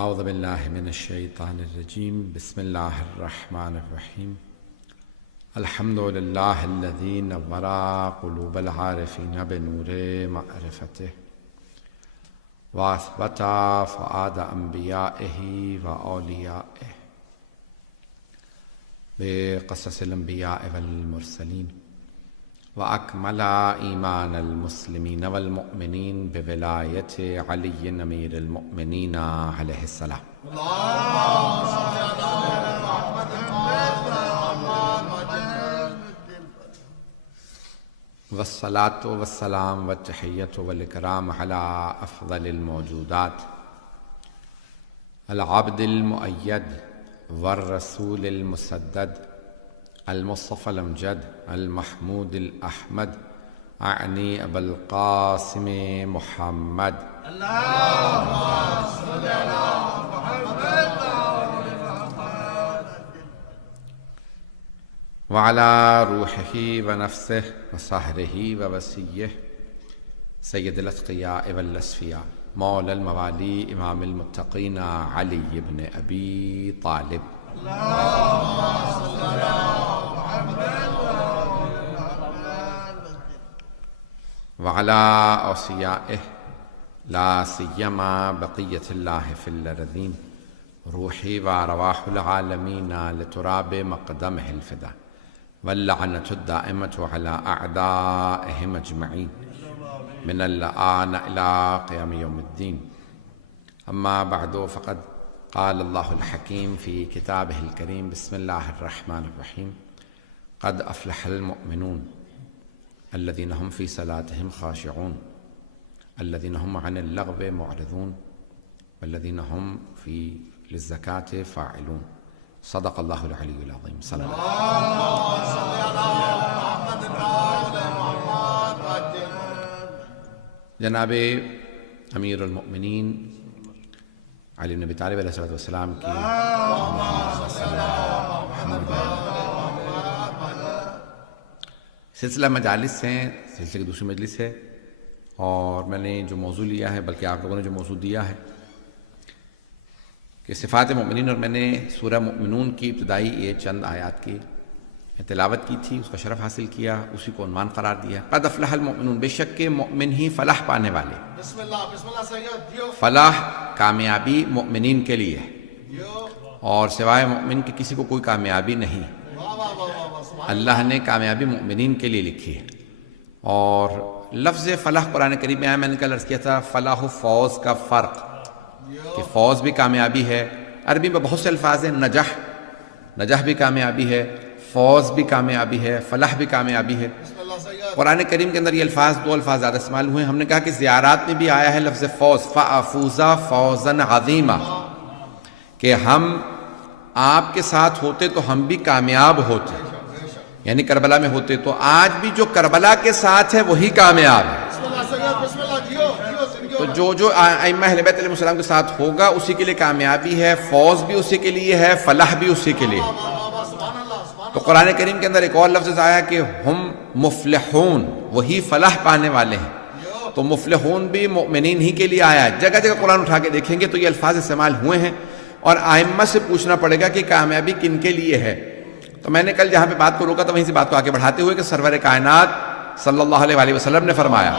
اعوذ باللہ من الشیطان الرجیم بسم اللہ الرحمن الرحیم الحمد للہ الذی نور قلوب العارفین بنور معرفتہ واثبت فؤاد انبیائہ واولیائہ بقصص الانبیاء والمرسلین وأكمل إيمان المسلمين والمؤمنين بولاية علي أمير المؤمنين عليه السلام. والصلاة والسلام والتحية والإكرام على أفضل الموجودات العبد المؤيد والرسول المسدد المصطفى الأمجد المحمود الأحمد أعني أبا القاسم محمد اللهم صل على محمد وعلى روحه ونفسه وصهره ووسيه سيد الأتقياء والأصفياء مولى الموالي إمام المتقين علي بن أبي طالب اللهم صل على وعلى أوصيائه لا سيما بقية الله في الأرضين روحي وأرواح العالمين لتراب مقدمه الفداء واللعنة الدائمة على أعدائهم أجمعين من الآن إلى قيام يوم الدين. أما بعد فقد قال الله الحكيم في كتابه الكريم بسم الله الرحمن الرحيم قد أفلح المؤمنون الذين هم في صلاتهم خاشعون الذين هم عن اللغو معرضون والذين هم للزكاة فاعلون. صدق الله العلي العظيم. صلى الله عليه وسلم. جناب امیر المؤمنین علی بن ابی طالب علیہ السلام کی سلسلہ مجالس ہیں، سلسلے کی دوسری مجلس ہے، اور میں نے جو موضوع لیا ہے، بلکہ آپ لوگوں نے جو موضوع دیا ہے کہ صفات مؤمنین، اور میں نے سورہ مؤمنون کی ابتدائی یہ چند آیات کی تلاوت کی تھی، اس کا شرف حاصل کیا، اسی کو عنوان قرار دیا. قد افلح المؤمنون، بے شک کہ مؤمن ہی فلاح پانے والے. بسم اللہ سید. فلاح کامیابی مؤمنین کے لیے ہے، اور سوائے مؤمن کے کسی کو کوئی کامیابی نہیں. اللہ نے کامیابی مؤمنین کے لیے لکھی ہے. اور لفظ فلاح قرآن کریم میں آیا، میں نے کل عرض کیا تھا فلاح و فوز کا فرق، کہ فوز بھی کامیابی ہے. عربی میں بہت سے الفاظ ہیں، نجح بھی کامیابی ہے، فوز بھی کامیابی ہے، فلاح بھی کامیابی ہے. قرآن کریم کے اندر یہ دو الفاظ زیادہ استعمال ہوئے ہیں. ہم نے کہا کہ زیارات میں بھی آیا ہے لفظ فوز، فَأَفُوزَ فَوْزًا عَظِيمًا، کہ ہم آپ کے ساتھ ہوتے تو ہم بھی کامیاب ہوتے، یعنی کربلا میں ہوتے. تو آج بھی جو کربلا کے ساتھ ہے وہی کامیاب ہے. تو جو ائمہ اہل بیت علیہ السلام کے ساتھ ہوگا اسی کے لیے کامیابی ہے، فوز بھی اسی کے لیے ہے، فلاح بھی اسی کے لیے. تو قرآن کریم کے اندر ایک اور لفظ آیا کہ ہم مفلحون، وہی فلاح پانے والے ہیں. تو مفلحون بھی مؤمنین ہی کے لیے آیا ہے. جگہ جگہ قرآن اٹھا کے دیکھیں گے تو یہ الفاظ استعمال ہوئے ہیں، اور ائمہ سے پوچھنا پڑے گا کہ کامیابی کن کے لیے ہے. تو میں نے کل جہاں پہ بات کو روکا تھا وہیں سے بات کو آگے بڑھاتے ہوئے کہ سرور کائنات صلی اللہ علیہ وآلہ وسلم نے فرمایا،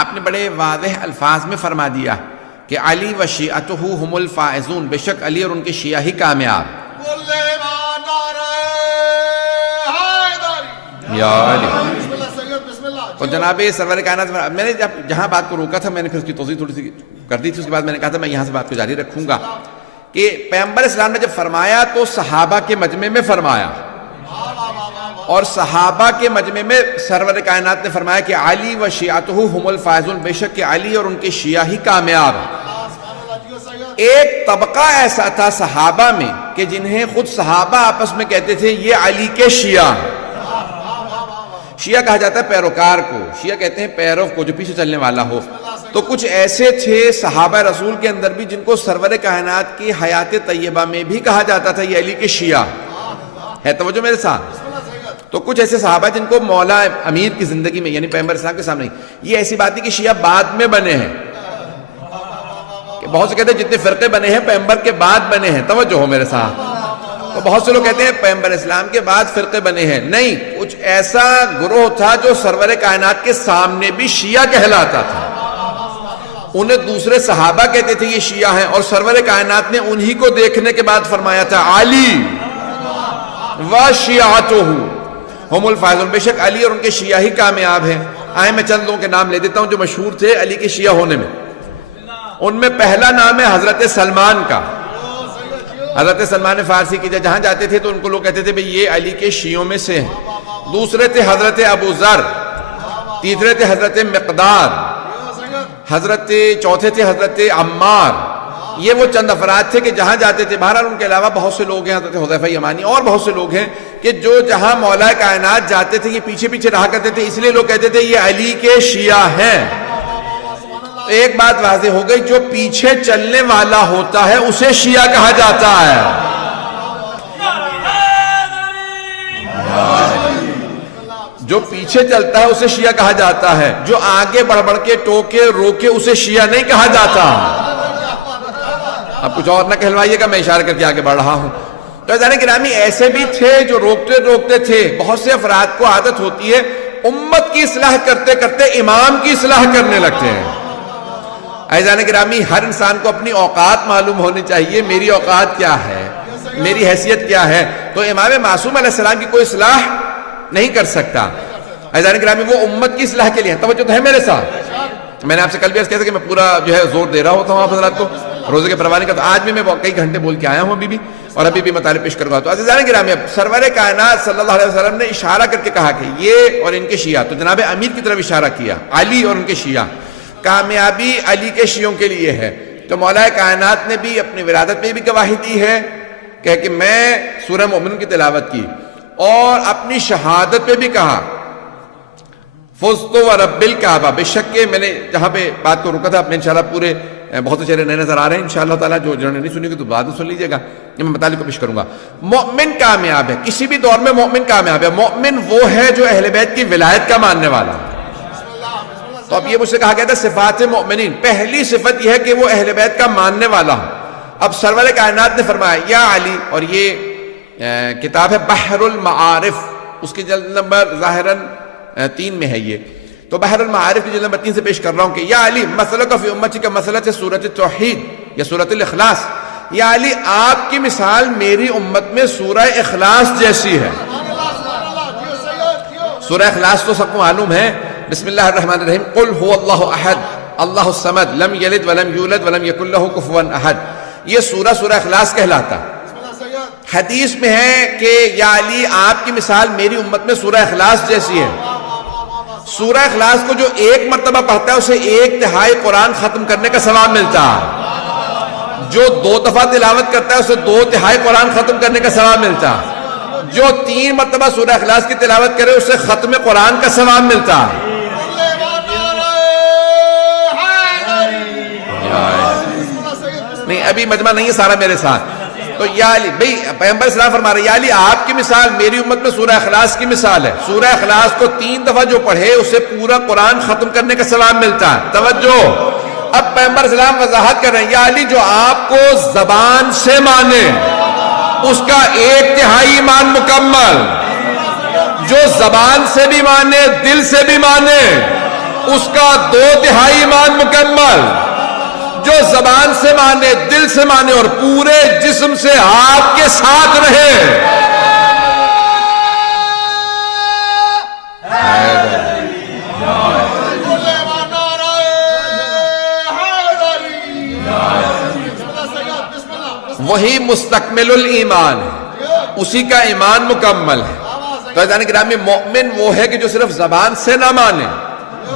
آپ نے بڑے واضح الفاظ میں فرما دیا کہ علی و شیعتہ ہم الفائزون، بے شک علی اور ان کے شیعہ ہی کامیاب. یا علی. تو جناب سرور کائنات، میں نے جہاں بات کو روکا تھا میں نے پھر اس کی توضیح تھوڑی سی کر دی تھی. اس کے بعد میں نے کہا تھا میں یہاں سے بات کو جاری رکھوں گا کہ پیغمبر اسلام نے جب فرمایا تو صحابہ کے مجمع میں فرمایا، اور صحابہ کے مجمع میں سرور کائنات نے فرمایا کہ علی و شیعتہ ہم الفائزون، بے شک کہ علی اور ان کے شیعہ ہی کامیاب ہیں. ایک طبقہ ایسا تھا صحابہ میں کہ جنہیں خود صحابہ آپس میں کہتے تھے یہ علی کے شیعہ ہیں. شیعہ کہا جاتا ہے پیروکار کو، شیعہ کہتے ہیں پیرو کو جو پیچھے چلنے والا ہو. تو کچھ ایسے تھے صحابہ رسول کے اندر بھی جن کو سرور کائنات کی حیات طیبہ میں بھی کہا جاتا تھا یہ علی کے شیعہ ہے. توجہ میرے ساتھ. تو کچھ ایسے صحابہ جن کو مولا امیر کی زندگی میں یعنی پیغمبر اسلام کے سامنے، یہ ایسی بات نہیں کہ شیعہ بعد میں بنے ہیں، کہ بہت سے کہتے ہیں جتنے فرقے بنے ہیں پیغمبر کے بعد بنے ہیں، توجہ ہو میرے ساتھ، تو بہت سے لوگ کہتے ہیں پیغمبر اسلام کے بعد فرقے بنے ہیں، نہیں، کچھ ایسا گروہ تھا جو سرور کائنات کے سامنے بھی شیعہ کہلاتا تھا، انہیں دوسرے صحابہ کہتے تھے یہ شیعہ ہیں، اور سرور کائنات نے انہی کو دیکھنے کے بعد فرمایا تھا علی وشیعتہ ہم الفائزون، بے شک علی اور ان کے شیعہ ہی کامیاب ہیں۔ آئے میں چند لوگوں کے نام لے دیتا ہوں جو مشہور تھے علی کے شیعہ ہونے میں۔ ان میں پہلا نام ہے حضرت سلمان کا۔ حضرت سلمان فارسی کی جہاں جاتے تھے تو ان کو لوگ کہتے تھے بھئی یہ علی کے شیعوں میں سے ہیں۔ دوسرے تھے حضرت ابو ذر، تیسرے تھے حضرت مقداد، چوتھے تھے حضرت عمار۔ یہ وہ چند افراد تھے کہ جہاں جاتے تھے، بہرحال ان کے علاوہ بہت سے لوگ ہیں، حضرت حذیفہ یمانی اور بہت سے لوگ ہیں کہ جو جہاں مولا کائنات جاتے تھے یہ پیچھے پیچھے رہا کرتے تھے، اس لیے لوگ کہتے تھے یہ علی کے شیعہ ہیں۔ ایک بات واضح ہو گئی، جو پیچھے چلنے والا ہوتا ہے اسے شیعہ کہا جاتا ہے۔ جو پیچھے چلتا ہے اسے شیعہ کہا جاتا ہے، جو آگے بڑھ بڑھ کے ٹوکے روکے اسے شیعہ نہیں کہا جاتا۔ اب کچھ اور نہ کہلوائیے گا، میں اشارہ کر کے آگے بڑھ رہا ہوں۔ تو عزیزان گرامی ایسے بھی تھے جو روکتے تھے۔ بہت سے افراد کو عادت ہوتی ہے امت کی اصلاح کرتے کرتے امام کی اصلاح کرنے لگتے ہیں۔ عزیزان گرامی ہر انسان کو اپنی اوقات معلوم ہونی چاہیے، میری اوقات کیا ہے، میری حیثیت کیا ہے۔ تو امام معصوم علیہ السلام کی کوئی اصلاح نہیں کر سکتا۔ عزیزان گرامی وہ امت کی اصلاح کے لیے توجہ تو ہے میرے ساتھ۔ میں نے آپ سے کل بھی عرض کیا تھا کہ میں پورا جو ہے زور دے رہا ہوتا ہوں آپ حضرات کو روزے کے پروانی کا، تو آج بھی میں کئی گھنٹے بول کے آیا ہوں ابھی بھی، اور ابھی بھی مطالب پیش کروں گا۔ تو عزیزان گرامی اب سرور کائنات صلی اللہ علیہ وسلم نے اشارہ کر کے کہا کہ یہ اور ان کے شیعہ، تو جناب امیر کی طرف اشارہ کیا، علی اور ان کے شیعہ، کامیابی علی کے شیعوں کے لیے ہے۔ تو مولا کائنات نے بھی اپنی ولادت میں بھی گواہی دی ہے کہ میں سورہ مومن کی تلاوت کی، اور اپنی شہادت پہ بھی کہا فزت ورب الکعبہ، بے شک کہ میں نے جہاں پہ بات کو رکا تھا، اپنے انشاءاللہ پورے بہت سے چہرے نئے نظر آ رہے ہیں انشاءاللہ تعالیٰ، جو جنہوں نے نہیں سنی گے تو بعد میں سن لیجئے گا، یہ میں مطالب کو پیش کروں گا۔ مومن کامیاب ہے، کسی بھی دور میں مومن کامیاب ہے۔ مومن وہ ہے جو اہل بیت کی ولایت کا ماننے والا۔ تو اب یہ مجھ سے کہا گیا تھا صفات مومنین، پہلی صفت یہ ہے کہ وہ اہل بیت کا ماننے والا ہو۔ اب سرور کائنات نے فرمایا یا علی، اور یہ کتاب ہے بحر المعارف، اس کی جلد نمبر ظاہراً 3 میں ہے یہ، تو بحر المعارف کی جلد نمبر 3 سے پیش کر رہا ہوں کہ یا علی مسلک فی امتی کا مسئلہ ہے سورۃ توحید یا سورۃ الاخلاص، یا علی آپ کی مثال میری امت میں سورہ اخلاص جیسی ہے۔ سورہ اخلاص تو سب کو معلوم ہے، بسم اللہ الرحمن الرحیم، قل هو اللہ احد اللہ الصمد لم یلد ولم یولد ولم یکن له کفوا احد، یہ سورہ اخلاص کہلاتا۔ حدیث میں ہے کہ یا علی آپ کی مثال میری امت میں سورہ اخلاص جیسی ہے۔ سورہ اخلاص کو جو ایک مرتبہ پڑھتا ہے اسے 1/3 قرآن ختم کرنے کا ثواب ملتا ہے، جو 2 دفعہ تلاوت کرتا ہے اسے 2/3 قرآن ختم کرنے کا ثواب ملتا ہے، جو 3 مرتبہ سورہ اخلاص کی تلاوت کرے اسے ختم قرآن کا ثواب ملتا ہے۔ نہیں ابھی مجمع نہیں ہے سارا میرے ساتھ، تو یا علی بھئی پیغمبر اسلام فرما رہے ہیں یا علی آپ کی مثال میری امت میں سورہ اخلاص کی مثال ہے۔ سورہ اخلاص کو 3 دفعہ جو پڑھے اسے پورا قرآن ختم کرنے کا ثواب ملتا ہے۔ توجہ، اب پیغمبر اسلام وضاحت کر رہے ہیں یا علی جو آپ کو زبان سے مانے اس کا 1/3 ایمان مکمل، جو زبان سے بھی مانے دل سے بھی مانے اس کا 2/3 ایمان مکمل، جو زبان سے مانے دل سے مانے اور پورے جسم سے آپ کے ساتھ رہے۔ وہی مستکمل الایمان ہے، اسی کا ایمان مکمل ہے۔ تو عزیزان گرامی مومن وہ ہے کہ جو صرف زبان سے نہ مانے،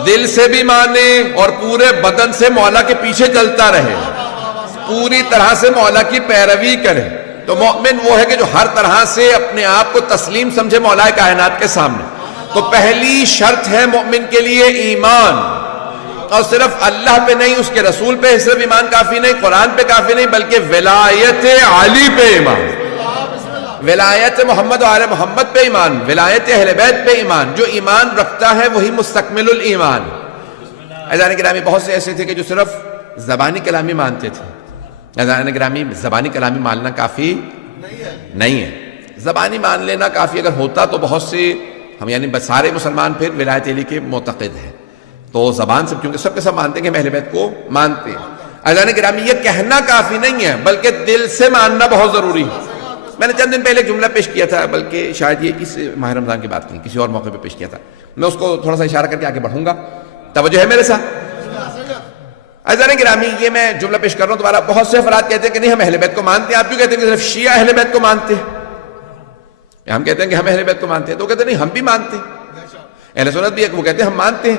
دل سے بھی مانے اور پورے بدن سے مولا کے پیچھے چلتا رہے، پوری طرح سے مولا کی پیروی کرے۔ تو مومن وہ ہے کہ جو ہر طرح سے اپنے آپ کو تسلیم سمجھے مولا کائنات کے سامنے۔ تو پہلی شرط ہے مومن کے لیے ایمان، اور صرف اللہ پہ نہیں، اس کے رسول پہ صرف ایمان کافی نہیں، قرآن پہ کافی نہیں، بلکہ ولایت علی پہ ایمان۔ ولایت محمد و آل محمد پہ ایمان، ولایت اہل بیت پہ ایمان. جو ایمان رکھتا ہے وہی مستکمل الایمان. عزیزان گرامی بہت سے ایسے تھے کہ جو صرف زبانی کلامی مانتے تھے. عزیزان گرامی زبانی کلامی ماننا کافی نہیں ہے. زبانی مان لینا کافی اگر ہوتا تو بہت سے ہم یعنی سارے مسلمان پھر ولایت علی کے معتقد ہیں. تو زبان سے کیونکہ سب کے سب مانتے ہیں کہ ہم اہل بیت کو مانتے ہیں. عزیزان گرامی یہ کہنا کافی نہیں ہے بلکہ دل سے ماننا بہت ضروری ہے. میں نے چند دن پہلے ایک جملہ پیش کیا تھا، بلکہ شاید یہ اس ماہ رمضان کی بات نہیں، کسی اور موقع پہ پیش کیا تھا. میں اس کو تھوڑا سا اشارہ کر کے آگے بڑھوں گا. توجہ ہے میرے ساتھ؟ عزیزان گرامی یہ میں جملہ پیش کر رہا ہوں دوبارہ. بہت سے افراد کہتے ہیں کہ نہیں ہم اہل بیت کو مانتے ہیں. آپ کیوں کہتے ہیں کہ صرف شیعہ اہل بیت کو مانتے ہیں؟ ہم کہتے ہیں کہ ہم اہل بیت کو مانتے ہیں تو وہ کہتے ہیں نہیں ہم بھی مانتے ہیں. اہل سنت بھی وہ کہتے ہیں ہم مانتے ہیں.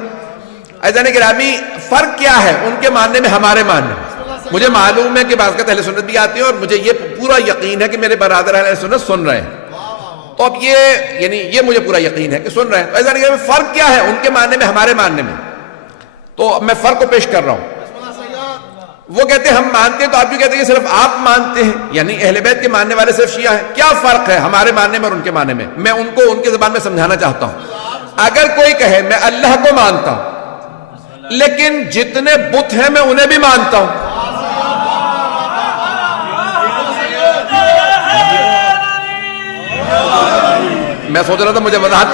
عزیزان گرامی فرق کیا ہے ان کے ماننے میں ہمارے ماننے میں؟ مجھے معلوم ہے کہ بعض اہل سنت بھی آتے ہیں اور مجھے یہ پورا یقین ہے کہ میرے برادر اہل سنت سن رہے ہیں. تو اب یہ مجھے پورا یقین ہے کہ سن رہے ہیں. تو عزیزان گرامی فرق کیا ہے ان کے ماننے میں ہمارے ماننے میں؟ تو اب میں فرق کو پیش کر رہا ہوں. وہ کہتے ہیں ہم مانتے ہیں تو آپ بھی کہتے ہیں کہ صرف آپ مانتے ہیں یعنی اہل بیت کے ماننے والے صرف شیعہ ہیں. کیا فرق ہے ہمارے ماننے میں اور ان کے ماننے میں؟ میں ان کو ان کی زبان میں سمجھانا چاہتا ہوں. اگر کوئی کہے میں اللہ کو مانتا ہوں لیکن جتنے بت ہیں میں انہیں بھی مانتا ہوں، میں سوچ رہا تھا مجھے وضاحت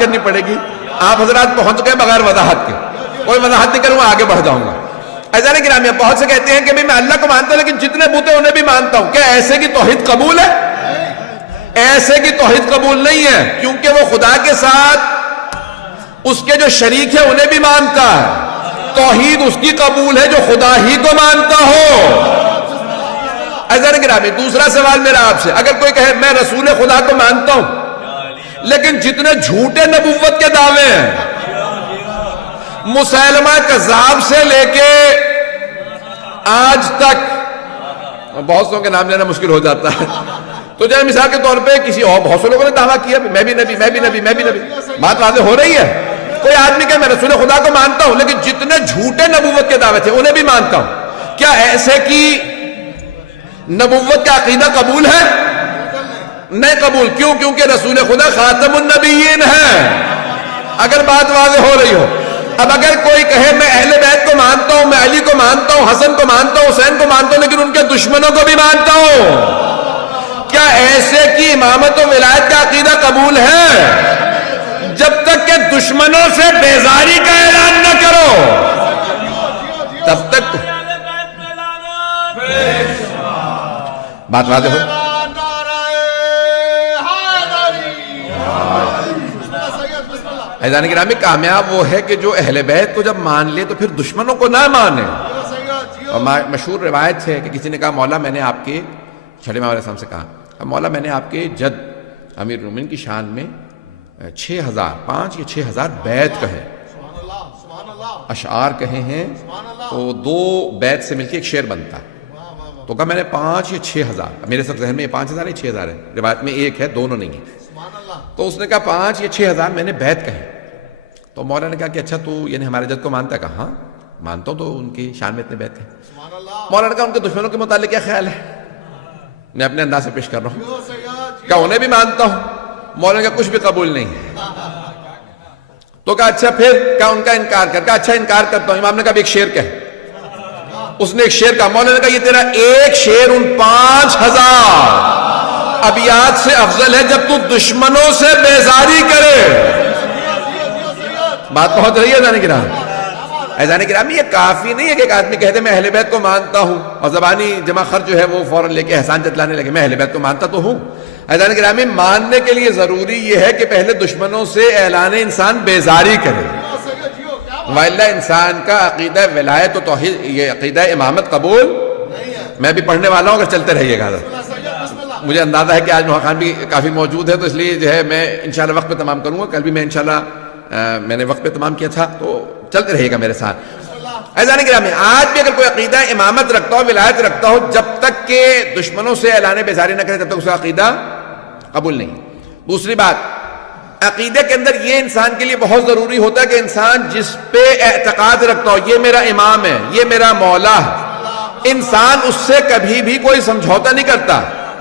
کرنی پڑے گی. آپ حضرات پہنچ گئے بغیر وضاحت کے. کوئی وضاحت نہیں کروں گا، آگے بڑھ جاؤں گا. عزیزان گرامی بہت سے کہتے ہیں کہ میں اللہ کو مانتا ہوں لیکن جتنے بت ہیں انہیں بھی مانتا ہوں. کیا ایسے کی توحید قبول ہے؟ ایسے کی توحید قبول نہیں ہے کیونکہ وہ خدا کے ساتھ اس کے جو شریک ہیں انہیں بھی مانتا ہے. توحید اس کی قبول ہے جو خدا ہی کو مانتا ہو. عزیزان گرامی دوسرا سوال میرا آپ سے، اگر کوئی کہے میں رسول خدا کو مانتا ہوں لیکن جتنے جھوٹے نبوت کے دعوے ہیں مسیلمہ کذاب سے لے کے آج تک، بہت سو کے نام لینا مشکل ہو جاتا ہے تو جائے مثال کے طور پہ کسی اور بہت سے لوگوں نے دعویٰ کیا میں بھی نبی، بات واضح ہو رہی ہے. کوئی آدمی کہ میں رسول خدا کو مانتا ہوں لیکن جتنے جھوٹے نبوت کے دعوے تھے انہیں بھی مانتا ہوں. کیا ایسے کی نبوت کا عقیدہ قبول ہے؟ نہیں قبول. کیوں؟ کیونکہ رسول خدا خاتم النبیین ہے. اگر بات واضح ہو رہی ہو. اب اگر کوئی کہے میں اہل بیت کو مانتا ہوں، میں علی کو مانتا ہوں، حسن کو مانتا ہوں، حسین کو مانتا ہوں لیکن ان کے دشمنوں کو بھی مانتا ہوں، کیا ایسے کی امامت و ولایت کا عقیدہ قبول ہے؟ جب تک کہ دشمنوں سے بیزاری کا اعلان نہ کرو تب تک بات واضح ہو. عزیزان گرامی کامیاب وہ ہے کہ جو اہل بیت کو جب مان لے تو پھر دشمنوں کو نہ مانے. اور مشہور روایت ہے کہ کسی نے کہا مولا میں نے آپ کے چھٹے امام علیہ السلام سے کہا مولا میں نے آپ کے جد امیر المومنین کی شان میں 5 یا 6000 بیت کہے، اشعار کہے ہیں تو 2 بیت سے مل کے ایک شعر بنتا ہے. تو کہا میں نے 5 یا 6000، میرے سب ذہن میں 5000 ہے 6000 ہے، روایت میں ایک ہے دونوں نہیں ہے. تو اس نے کہا 5 یا 6000 میں نے بیت کہے. تو مولا نے کہا کہ اچھا تو یعنی ہمارے جد کو مانتا ہے؟ کہا ہاں مانتا ہوں. تو ان کی شان میں اتنے بیت ہیں. مولا نے کہا ان کے دشمنوں کے متعلق کیا خیال ہے؟ میں اپنے انداز سے پیش کر رہا ہوں. کہا انہیں بھی مانتا ہوں. مولا نے کہا کچھ بھی قبول نہیں ہے. تو کہا اچھا پھر؟ کہا ان کا انکار کر. کہا اچھا انکار کرتا ہوں. امام نے کہا ایک شعر کہے. اس نے ایک شعر کہا. مولا نے کہا یہ تیرا ایک شعر ان 5000 ابیات سے افضل ہے جب تو دشمنوں سے بیزاری کرے. بات پہنچ رہی ہے عزیزان گرامی؟ عزیزان گرامی یہ کافی نہیں ہے کہ ایک آدمی کہتے میں اہل بیت کو مانتا ہوں اور زبانی جمع خرچ جو ہے وہ فوراً لے کے احسان جتلانے لگے میں اہل بیت کو مانتا تو ہوں. عزیزان گرامی ماننے کے لیے ضروری یہ ہے کہ پہلے دشمنوں سے اعلان انسان بیزاری کرے. وَإِلَّا انسان کا عقیدہ ولایت و توحید یہ عقیدہ امامت قبول. میں بھی پڑھنے والا ہوں اگر چلتے رہیے گا. مجھے اندازہ ہے کہ آج نوحہ خان بھی کافی موجود ہے تو اس لیے جو ہے میں انشاءاللہ وقت پہ تمام کروں گا. کل بھی میں انشاءاللہ میں نے وقت پہ تمام کیا تھا تو چلتے رہیے گا میرے ساتھ. عزیزان گرامی آج بھی اگر کوئی عقیدہ امامت رکھتا ہو ولایت رکھتا ہو جب تک کہ دشمنوں سے اعلان بیزاری نہ کرے تب تک اس کا عقیدہ قبول نہیں. دوسری بات عقیدے کے اندر یہ انسان کے لیے بہت ضروری ہوتا ہے کہ انسان جس پہ اعتقاد رکھتا ہو یہ میرا امام ہے، یہ میرا مولا ہے، انسان اس سے کبھی بھی کوئی سمجھوتا نہیں کرتا،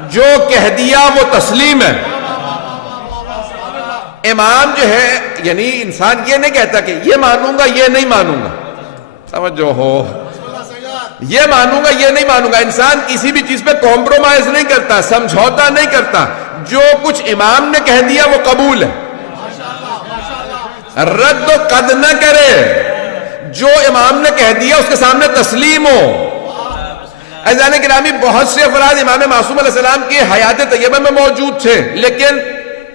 جو کہہ دیا وہ تسلیم ہے۔ امام جو ہے یعنی انسان یہ نہیں کہتا کہ یہ مانوں گا یہ نہیں مانوں گا، سمجھو ہو، یہ مانوں گا یہ نہیں مانوں گا۔ انسان کسی بھی چیز پہ کمپرومائز نہیں کرتا، سمجھوتا نہیں کرتا، جو کچھ امام نے کہہ دیا وہ قبول ہے، رد و قد نہ کرے، جو امام نے کہہ دیا اس کے سامنے تسلیم ہو۔ عزیزان گرامی، بہت سے افراد امام معصوم علیہ السلام کی حیات طیبہ میں موجود تھے لیکن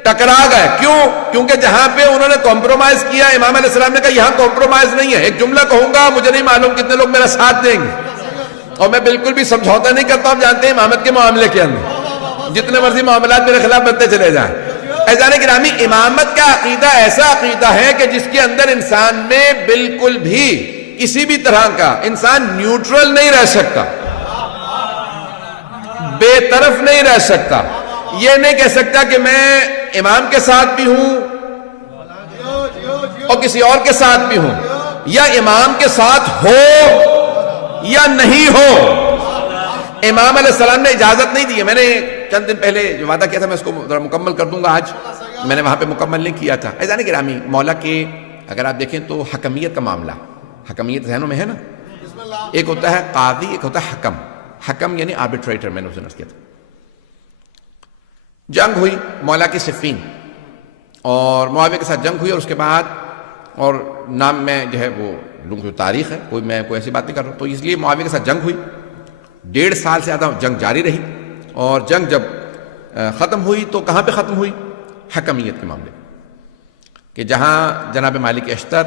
ٹکرا گئے، کیوں؟ کیونکہ جہاں پہ انہوں نے کمپرومائز کیا، امام علیہ السلام نے کہا یہاں کمپرومائز نہیں ہے، ایک جملہ کہوں گا مجھے نہیں معلوم کتنے لوگ میرا ساتھ دیں گے، اور میں بالکل بھی سمجھوتا نہیں کرتا، آپ جانتے ہیں امامت کے معاملے کے اندر جتنے مرضی معاملات میرے خلاف بنتے چلے جائیں۔ عزیزان گرامی، امامت کا عقیدہ ایسا عقیدہ ہے کہ جس کے اندر انسان میں بالکل بھی کسی بھی طرح کا انسان نیوٹرل نہیں رہ سکتا، بے طرف نہیں رہ سکتا، یہ نہیں کہہ سکتا کہ میں امام کے ساتھ بھی ہوں اور کسی اور کے ساتھ بھی ہوں، یا امام کے ساتھ ہو یا نہیں ہو۔ امام علیہ السلام نے اجازت نہیں دی ہے، میں نے چند دن پہلے جو وعدہ کیا تھا میں اس کو ذرا مکمل کر دوں گا، آج میں نے وہاں پہ مکمل نہیں کیا تھا۔ عزیزان گرامی، مولا کے اگر آپ دیکھیں تو حکمیت کا معاملہ، حکمیت ذہنوں میں ہے نا، ایک ہوتا ہے قاضی، ایک ہوتا ہے حکم۔ حکم یعنی آربیٹریٹر، میں نے اسے نرس کیا تھا۔ جنگ ہوئی مولا کی صفین، اور معاویہ کے ساتھ جنگ ہوئی، اور اس کے بعد، اور نام میں جو ہے وہ لوگوں کی تاریخ ہے، میں کوئی ایسی بات نہیں کر رہا ہوں، تو اس لیے معاویہ کے ساتھ جنگ ہوئی، 1.5 سال سے زیادہ جنگ جاری رہی، اور جنگ جب ختم ہوئی تو کہاں پہ ختم ہوئی؟ حکمیت کے معاملے، کہ جہاں جناب مالک اشتر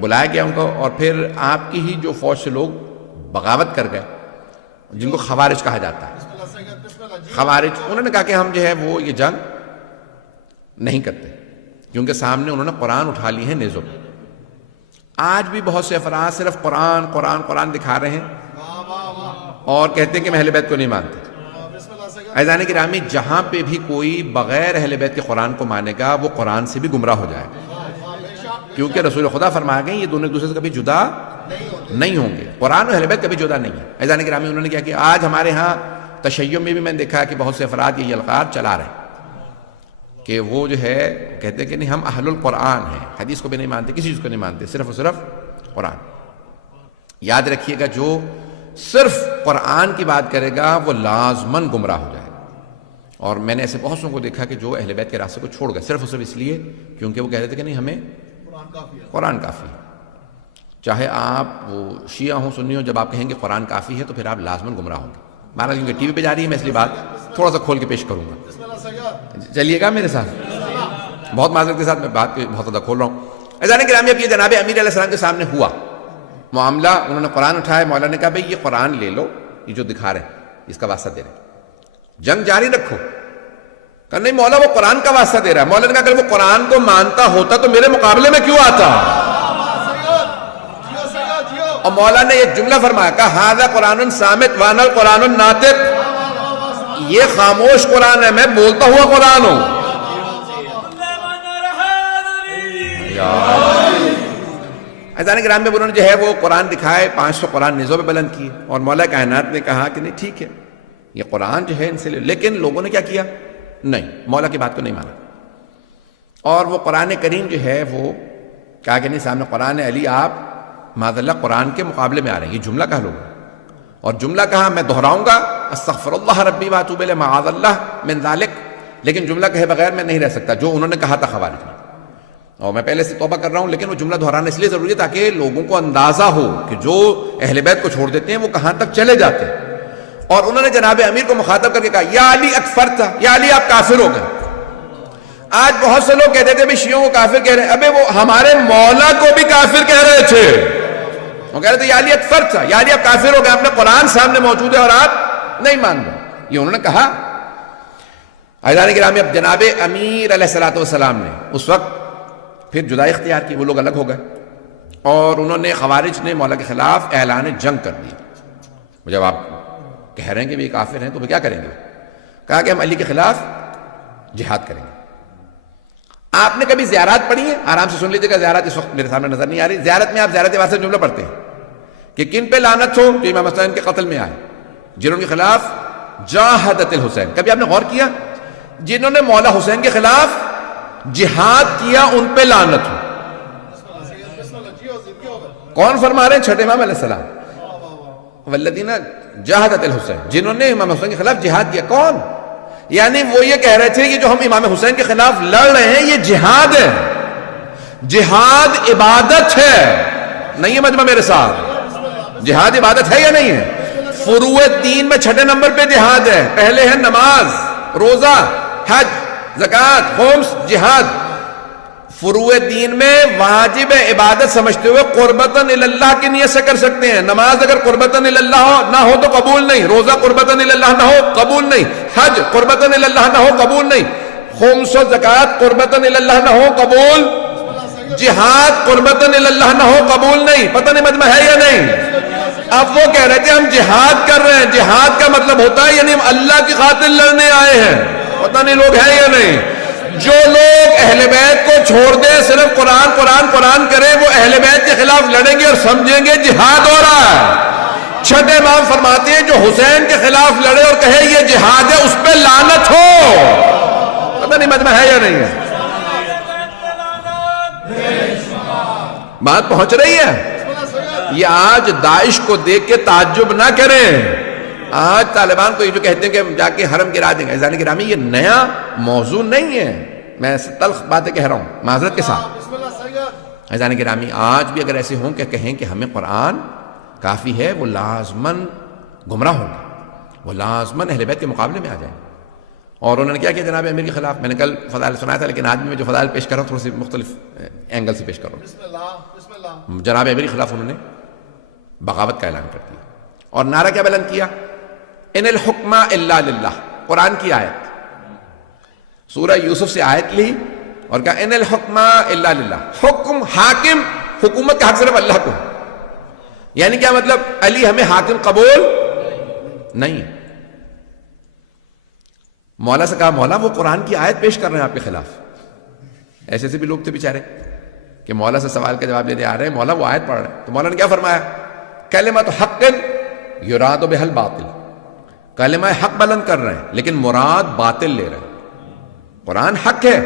بلایا گیا ان کو، اور پھر آپ کی ہی جو فوج سے لوگ بغاوت کر گئے، جن کو خوارج کہا جاتا ہے، خوارج، انہوں نے کہا کہ ہم جو ہے وہ یہ جنگ نہیں کرتے، کیونکہ سامنے انہوں نے قرآن اٹھا لی ہے نیزوں پہ۔ آج بھی بہت سے افراد صرف قرآن قرآن قرآن دکھا رہے ہیں اور کہتے ہیں کہ میں اہل بیت کو نہیں مانتے۔ عزیزان گرامی، جہاں پہ بھی کوئی بغیر اہل بیت کے قرآن کو مانے گا وہ قرآن سے بھی گمراہ ہو جائے گا، کیونکہ رسول خدا فرما گئے یہ دونوں ایک دوسرے سے کبھی جدا نہیں ہوں گے، قرآن اور اہل بیت کبھی جدا نہیں ہے۔ عزیزان گرامی، انہوں نے کیا کہ آج ہمارے ہاں تشیع میں بھی میں نے دیکھا کہ بہت سے افراد یہ القاب چلا رہے ہیں کہ وہ جو ہے کہتے ہیں کہ نہیں ہم اہل القرآن ہیں، حدیث کو بھی نہیں مانتے، کسی چیز کو نہیں مانتے، صرف اور صرف قرآن۔ یاد رکھیے گا، جو صرف قرآن کی بات کرے گا وہ لازماً گمراہ ہو جائے گا، اور میں نے ایسے بہت سوں کو دیکھا کہ جو اہل بیت کے راستے کو چھوڑ گئے صرف اور صرف اس لیے کیونکہ وہ کہہ رہے تھے کہ نہیں ہمیں قرآن کافی ہے۔ چاہے آپ وہ شیعہ ہوں سنی ہوں، جب آپ کہیں گے قرآن کافی ہے تو پھر آپ لازماً گمراہ ہوں گے۔ مہاراج کیونکہ ٹی وی پہ جا رہی ہے، میں اس لیے بات تھوڑا سا کھول کے پیش کروں گا، چلیے گا میرے ساتھ، بہت معذرت کے ساتھ میں بات بہت زیادہ کھول رہا ہوں۔ عزیزان گرامی، اب یہ جناب امیر علیہ السلام کے سامنے ہوا معاملہ، انہوں نے قرآن اٹھایا، مولا نے کہا بھئی یہ قرآن لے لو، یہ جو دکھا رہے ہیں اس کا واسطہ دے رہے ہیں، جنگ جاری رکھو۔ کہا نہیں مولا وہ قرآن کا واسطہ دے رہا ہے۔ مولا نے کہا اگر وہ قرآن کو مانتا ہوتا تو میرے مقابلے میں کیوں آتا؟ اور مولا نے ایک جملہ فرمایا، کہا ھذا قرآن صامت وانا القرآن الناطق، یہ خاموش قرآن ہے، میں بولتا ہوا قرآن ہوں۔ عزیزان گرامی، میں انہوں نے جو ہے وہ قرآن دکھائے، 500 قرآن نیزوں پہ بلند کیے، اور مولا کائنات نے کہا کہ نہیں ٹھیک ہے یہ قرآن جو ہے ان سے لے، لیکن لوگوں نے کیا کیا؟ نہیں، مولا کی بات کو نہیں مانا، اور وہ قرآن کریم جو ہے وہ کہا کہ نہیں سامنے قرآن علی آپ معاذ اللہ قرآن کے مقابلے میں آ رہے ہیں، یہ جملہ کہا لوگوں، اور جملہ کہا میں دہراؤں گا استغفر اللہ ربی واتوب الیہ معاذ اللہ من ذالک، لیکن جملہ کہے بغیر میں نہیں رہ سکتا جو انہوں نے کہا تھا خوارج میں، اور میں پہلے سے توبہ کر رہا ہوں، لیکن وہ جملہ دہرانا اس لیے ضروری ہے تاکہ لوگوں کو اندازہ ہو کہ جو اہل بیت کو چھوڑ دیتے ہیں وہ کہاں تک چلے جاتے ہیں۔ اور انہوں نے جناب امیر کو مخاطب کر کے کہا یا علی اکفرت، یا علی آپ کافر ہو گئے۔ آج بہت سے لوگ کہتے تھے بھی شیعوں کو کافر کہہ رہے ہیں، ابے وہ ہمارے مولا کو بھی کافر کہہ رہے تھے، وہ کہہ رہے تھے یا علی اکفرت، یا علی آپ کافر ہو گئے، اپنے قرآن سامنے موجود ہے اور آپ نہیں مان رہے، یہ انہوں نے کہا۔ عزیزان گرامی، اب جناب امیر علیہ السلام نے اس وقت پھر جدائی اختیار کی، وہ لوگ الگ ہو گئے، اور انہوں نے خوارج نے مولا کے خلاف اعلان جنگ کر دیا۔ جب آپ کہہ رہے ہیں کہ یہ کافر ہیں تو وہ کیا کریں گے؟ کہا کہ ہم علی کے خلاف جہاد کریں گے۔ آپ نے کبھی زیارات پڑھی ہیں؟ آرام سے سن لیجیے گا، زیارت اس وقت میرے سامنے نظر نہیں آ رہی، زیارت میں آپ زیارت واسطہ جملہ پڑھتے ہیں کہ کن پہ لعنت ہو؟ جو امام حسین کے قتل میں آئے، جنہوں کے خلاف جاہدت الحسین. کبھی آپ نے غور کیا؟ جنہوں نے مولا حسین کے خلاف جہاد کیا ان پہ لعنت ہو. کون فرما رہے ہیں؟ چھٹے امام علیہ السلام. والذین جاہدت الحسین، جنہوں نے امام حسین کے خلاف جہاد کیا. کون؟ یعنی وہ یہ کہہ رہے تھے کہ جو ہم امام حسین کے خلاف لڑ رہے ہیں یہ جہاد ہے. جہاد عبادت ہے. نہیں ہے مجمع میرے ساتھ؟ جہاد عبادت ہے یا نہیں ہے؟ فروع دین میں چھٹے نمبر پہ جہاد ہے. پہلے ہے نماز، روزہ، حج، زکوٰۃ، خمس، جہاد. فروع دین میں واجب عبادت سمجھتے ہوئے قربتاً اللہ کی نیت سے کر سکتے ہیں. نماز اگر قربتاً اللہ نہ ہو تو قبول نہیں. روزہ قربتاً اللہ نہ ہو قبول نہیں. حج قربتاً اللہ نہ ہو قبول نہیں. خمس و زکوٰۃ قربتاً اللہ نہ ہو قبول. جہاد قربتاً اللہ نہ ہو قبول نہیں. پتہ نہیں مجمع ہے یا نہیں؟ اب وہ کہہ رہے تھے ہم جہاد کر رہے ہیں. جہاد کا مطلب ہوتا ہے یعنی ہم اللہ کی خاطر لڑنے آئے ہیں. پتہ نہیں لوگ ہیں یا نہیں؟ جو لوگ اہل بیت کو چھوڑ دیں، صرف قرآن قرآن قرآن کریں، وہ اہل بیت کے خلاف لڑیں گے اور سمجھیں گے جہاد ہو رہا ہے. چھٹے امام فرماتے ہیں جو حسین کے خلاف لڑے اور کہے یہ جہاد ہے اس پہ لعنت ہو. پتہ نہیں مجمع ہے یا نہیں ہے؟ بات پہنچ رہی ہے؟ یہ آج داعش کو دیکھ کے تعجب نہ کریں. آج طالبان کو یہ جو کہتے ہیں کہ جا کے حرم گرا دیں گے، عزیزان گرامی یہ نیا موضوع نہیں ہے. میں تلخ باتیں کہہ رہا ہوں معذرت کے ساتھ. عزیزان گرامی آج بھی اگر ایسے ہوں کہ کہیں کہ ہمیں قرآن کافی ہے، وہ لازماً گمراہ ہوں گے، وہ لازماً اہل بیت کے مقابلے میں آ جائیں. اور انہوں نے کیا کیا جناب امیر کے خلاف؟ میں نے کل فضائل سنایا تھا، لیکن آج بھی میں جو فضائل پیش کر رہا ہوں تھوڑی سی مختلف اینگل سے پیش کر رہا ہوں. جناب امیر کے خلاف انہوں نے بغاوت کا اعلان کر دیا اور نعرہ کیا بلند کیا؟ ان الحکم الا للہ. قرآن کی آیت، سورہ یوسف سے آیت لی اور کہا ان الحکم الا للہ. حکم، حاکم، حکومت کا حق صرف اللہ کو. یعنی کیا مطلب؟ علی ہمیں حاکم قبول نہیں. مولا سے کہا مولا وہ قرآن کی آیت پیش کر رہے ہیں آپ کے خلاف. ایسے سے بھی لوگ تھے بیچارے کہ مولا سے سوال کا جواب دینے آ رہے ہیں، مولا وہ آیت پڑھ رہے ہیں. تو مولا نے کیا فرمایا؟ کلمۃ حق یراد بہا الباطل. کلمہ حق بلند کر رہے ہیں لیکن مراد باطل لے رہے ہیں. قرآن حق ہے.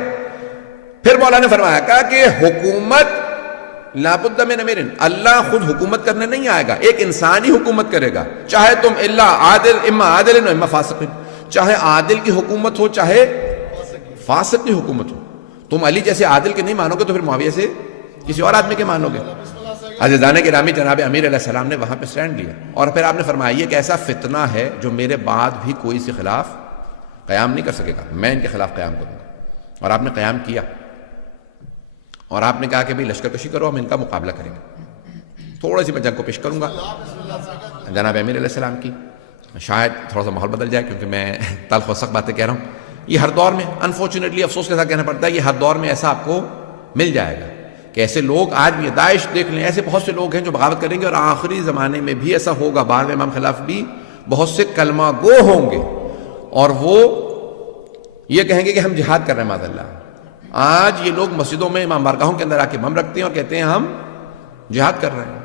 پھر مولا نے فرمایا کہا کہ حکومت لابد من امیر، اللہ خود حکومت کرنے نہیں آئے گا، ایک انسان ہی حکومت کرے گا. چاہے تم اللہ عادل، اما عادل اما فاسق، چاہے عادل کی حکومت ہو چاہے فاسق کی حکومت ہو. تم علی جیسے عادل کے نہیں مانو گے تو پھر معاویہ سے کسی اور آدمی کے مانو گے. عزیزان گرامی جناب امیر علیہ السلام نے وہاں پہ سٹینڈ لیا اور پھر آپ نے فرمایا یہ ایک ایسا فتنہ ہے جو میرے بعد بھی کوئی اس کے خلاف قیام نہیں کر سکے گا، میں ان کے خلاف قیام کروں گا. اور آپ نے قیام کیا اور آپ نے کہا کہ بھئی لشکر کشی کرو، ہم ان کا مقابلہ کریں گے. تھوڑی سی میں جنگ کو پیش کروں گا جناب امیر علیہ السلام کی. شاید تھوڑا سا ماحول بدل جائے کیونکہ میں تلخ و سخت باتیں کہہ رہا ہوں. یہ ہر دور میں انفارچونیٹلی افسوس کے ساتھ کہنا پڑتا ہے، یہ ہر دور میں ایسا آپ کو مل جائے گا کہ ایسے لوگ آج بھی، داعش دیکھ لیں، ایسے بہت سے لوگ ہیں جو بغاوت کریں گے اور آخری زمانے میں بھی ایسا ہوگا. بعد میں امام خلاف بھی بہت سے کلمہ گو ہوں گے اور وہ یہ کہیں گے کہ ہم جہاد کر رہے ہیں. معاذ اللہ آج یہ لوگ مسجدوں میں امام بارگاہوں کے اندر آ کے بم رکھتے ہیں اور کہتے ہیں ہم جہاد کر رہے ہیں.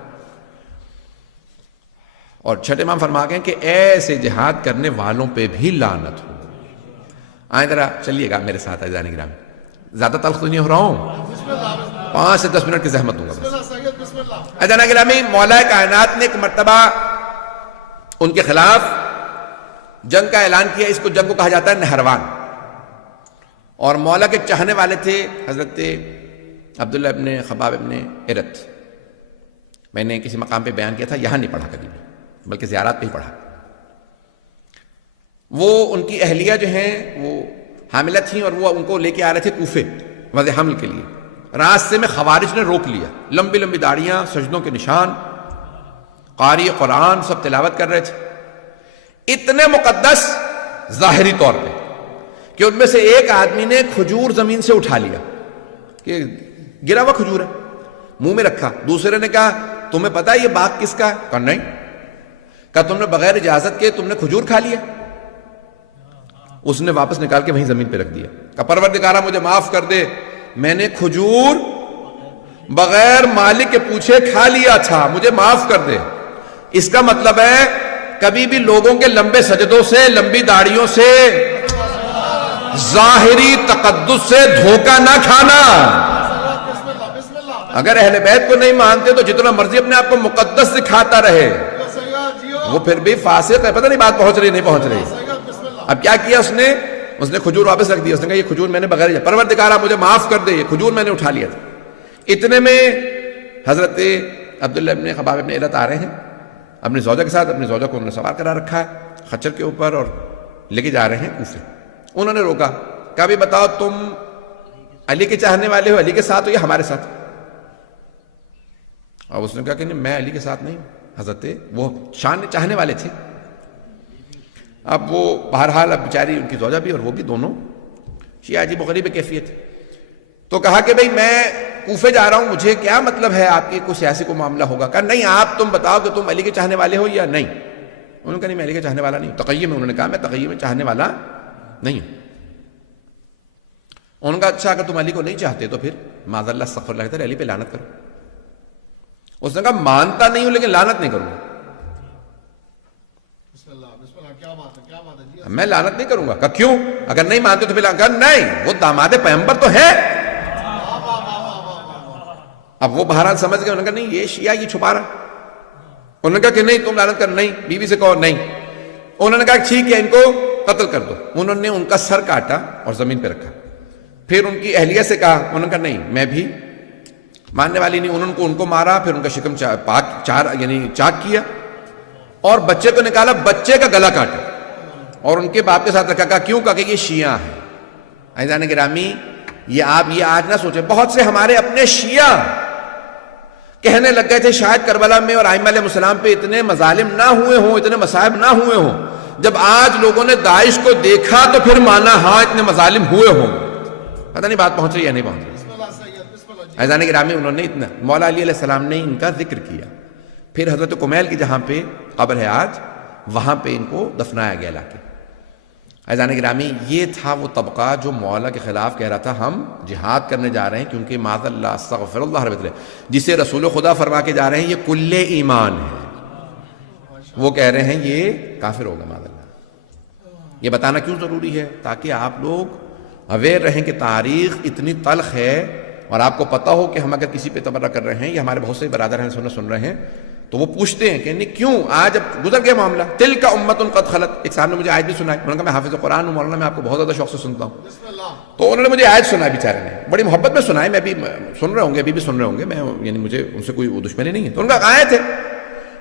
اور چھٹے امام فرما گئے کہ ایسے جہاد کرنے والوں پہ بھی لعنت ہو. آئیں ذرا چلیے گا میرے ساتھ عزیزان گرامی. زیادہ تلخ تو نہیں ہو رہا ہوں، 5 سے 10 منٹ کی زحمت دوں گا. عزیزان گرامی مولا کائنات نے ایک مرتبہ ان کے خلاف جنگ کا اعلان کیا. اس کو جنگ کو کہا جاتا ہے نہروان. اور مولا کے چاہنے والے تھے حضرت عبداللہ ابن خباب ابن ارت. میں نے کسی مقام پہ بیان کیا تھا، یہاں نہیں پڑھا کبھی بھی بلکہ زیارات پہ ہی پڑھا. وہ ان کی اہلیہ جو ہیں وہ حاملہ تھیں اور وہ ان کو لے کے آ رہے تھے کوفے وضع حمل کے لیے. راستے میں خوارج نے روک لیا. لمبی لمبی داڑیاں، سجدوں کے نشان، قاری قرآن سب تلاوت کر رہے تھے. اتنے مقدس ظاہری طور پہ کہ ان میں سے ایک آدمی نے کھجور زمین سے اٹھا لیا کہ گرا ہوا کھجور ہے، منہ میں رکھا. دوسرے نے کہا تمہیں پتا ہے یہ باغ کس کا ہے؟ کہا نہیں. کہا تم نے بغیر اجازت کے تم نے کھجور کھا لیا. اس نے واپس نکال کے وہیں زمین پہ رکھ دیا. کہا پروردگارا مجھے معاف کر دے، میں نے کھجور بغیر مالک کے پوچھے کھا لیا تھا، مجھے معاف کر دے. اس کا مطلب ہے کبھی بھی لوگوں کے لمبے سجدوں سے، لمبی داڑھیوں سے، ظاہری تقدس سے دھوکہ نہ کھانا۔ اگر اہل بیت کو نہیں مانتے تو جتنا مرضی اپنے آپ کو مقدس دکھاتا رہے، وہ پھر بھی فاسق ہے۔ پتہ نہیں بات پہنچ رہی نہیں پہنچ رہی۔ اب کیا کیا اس نے کھجور واپس رکھ دیا۔ اس نے کہا یہ کھجور میں نے بغیر، پروردگارہ مجھے معاف کر دے، یہ کھجور میں نے اٹھا لیا تھا۔ اتنے میں حضرت عبداللہ ابن خباب ابن علت آ رہے ہیں اپنی زوجہ کے ساتھ۔ اپنی زوجہ کو انہوں نے سوار کرا رکھا ہے خچر کے اوپر اور لے کے جا رہے ہیں کوفے۔ انہوں نے روکا، کہا بھی بتاؤ تم علی کے چاہنے والے ہو، علی کے ساتھ ہو یا ہمارے ساتھ؟ اور اس نے کہا کہ نہیں، میں علی کے ساتھ نہیں ہوں۔ حضرت وہ شان چاہنے والے تھے۔ اب وہ بہرحال اب بیچاری ان کی زوجہ بھی اور وہ بھی دونوں شیعہ عجیب و غریب کیفیت۔ تو کہا کہ بھئی میں کوفے جا رہا ہوں، مجھے کیا مطلب ہے آپ کی کوئی سیاسی کو معاملہ ہوگا؟ کہا نہیں، آپ تم بتاؤ کہ تم علی کے چاہنے والے ہو یا نہیں۔ انہوں نے کہا نہیں، میں علی کے چاہنے والا نہیں ہوں۔ تقیہ میں انہوں نے کہا میں تقیہ میں چاہنے والا نہیں ہوں۔ انہوں نے کہا اچھا اگر تم علی کو نہیں چاہتے تو پھر معاذ اللہ استغفر اللہ کہتے علی پہ لعنت کرو۔ اس نے کہا مانتا نہیں ہوں لیکن لعنت نہیں کروں گا۔ میں لعنت نہیں کروں گا۔ کہا کیوں؟ اگر نہیں مانتے تو پھر کہا نہیں، وہ داماد پیغمبر تو ہے۔ اب وہ بہرحال سمجھ گئے۔ انہوں نے کہا نہیں، یہ شیعہ یہ چھپا رہا۔ انہوں نے کہا کہ نہیں تم لعنت کر، نہیں بیوی سے کہو نہیں۔ انہوں نے کہا ٹھیک ہے ان کو قتل کر دو۔ انہوں نے ان کا سر کاٹا اور زمین پہ رکھا۔ پھر ان کی اہلیہ سے کہا، انہوں نے کہا نہیں میں بھی ماننے والی نہیں۔ انہوں نے ان کو مارا، پھر ان کا شکم چاک کیا اور بچے کو نکالا، بچے کا گلا کاٹا اور ان کے باپ کے ساتھ رکھا۔ کہا کیوں؟ کہا کہ یہ شیعہ ہیں۔ عزیزان گرامی، یہ آپ یہ آج نہ سوچیں، بہت سے ہمارے اپنے شیعہ کہنے لگ گئے تھے شاید کربلا میں اور ائمہ علیہ السلام پہ اتنے مظالم نہ ہوئے ہوں، اتنے مصائب نہ ہوئے ہوں۔ جب آج لوگوں نے داعش کو دیکھا تو پھر مانا ہاں اتنے مظالم ہوئے ہوں۔ پتہ نہیں بات پہنچ رہی یا نہیں پہنچ رہی۔ عزیزان گرامی، انہوں نے اتنا مولا علی علیہ السلام نے ان کا ذکر کیا۔ پھر حضرت کمیل کی جہاں پہ قبر ہے آج، وہاں پہ ان کو دفنایا گیا لا کے۔ عزیزان گرامی، یہ تھا وہ طبقہ جو مولا کے خلاف کہہ رہا تھا ہم جہاد کرنے جا رہے ہیں کیونکہ معاذ اللہ استغفر اللہ رب اللہ، جسے رسول خدا فرما کے جا رہے ہیں یہ کل ایمان ہے، وہ کہہ رہے ہیں یہ کافر ہوگا معاذ اللہ۔ یہ بتانا کیوں ضروری ہے؟ تاکہ آپ لوگ اویئر رہیں کہ تاریخ اتنی تلخ ہے اور آپ کو پتہ ہو کہ ہم اگر کسی پہ تبرہ کر رہے ہیں یا ہمارے بہت سے برادر ہیں سن رہے ہیں تو وہ پوچھتے ہیں کہ نہیں کیوں آج اب گزر گیا معاملہ، تلک امۃ قد خلت۔ ایک صاحب نے مجھے آیت بھی سنائی، انہوں نے کہا میں حافظ قرآن ہوں مولانا، میں آپ کو بہت زیادہ شوق سے سنتا ہوں، تو انہوں نے مجھے آیت سنائی، بیچارے نے بڑی محبت میں سنائی، میں بھی سن رہے ہوں گے، ابھی بھی سن رہے ہوں گے، میں یعنی مجھے ان سے کوئی دشمنی نہیں ہے۔ تو ان کا آیت ہے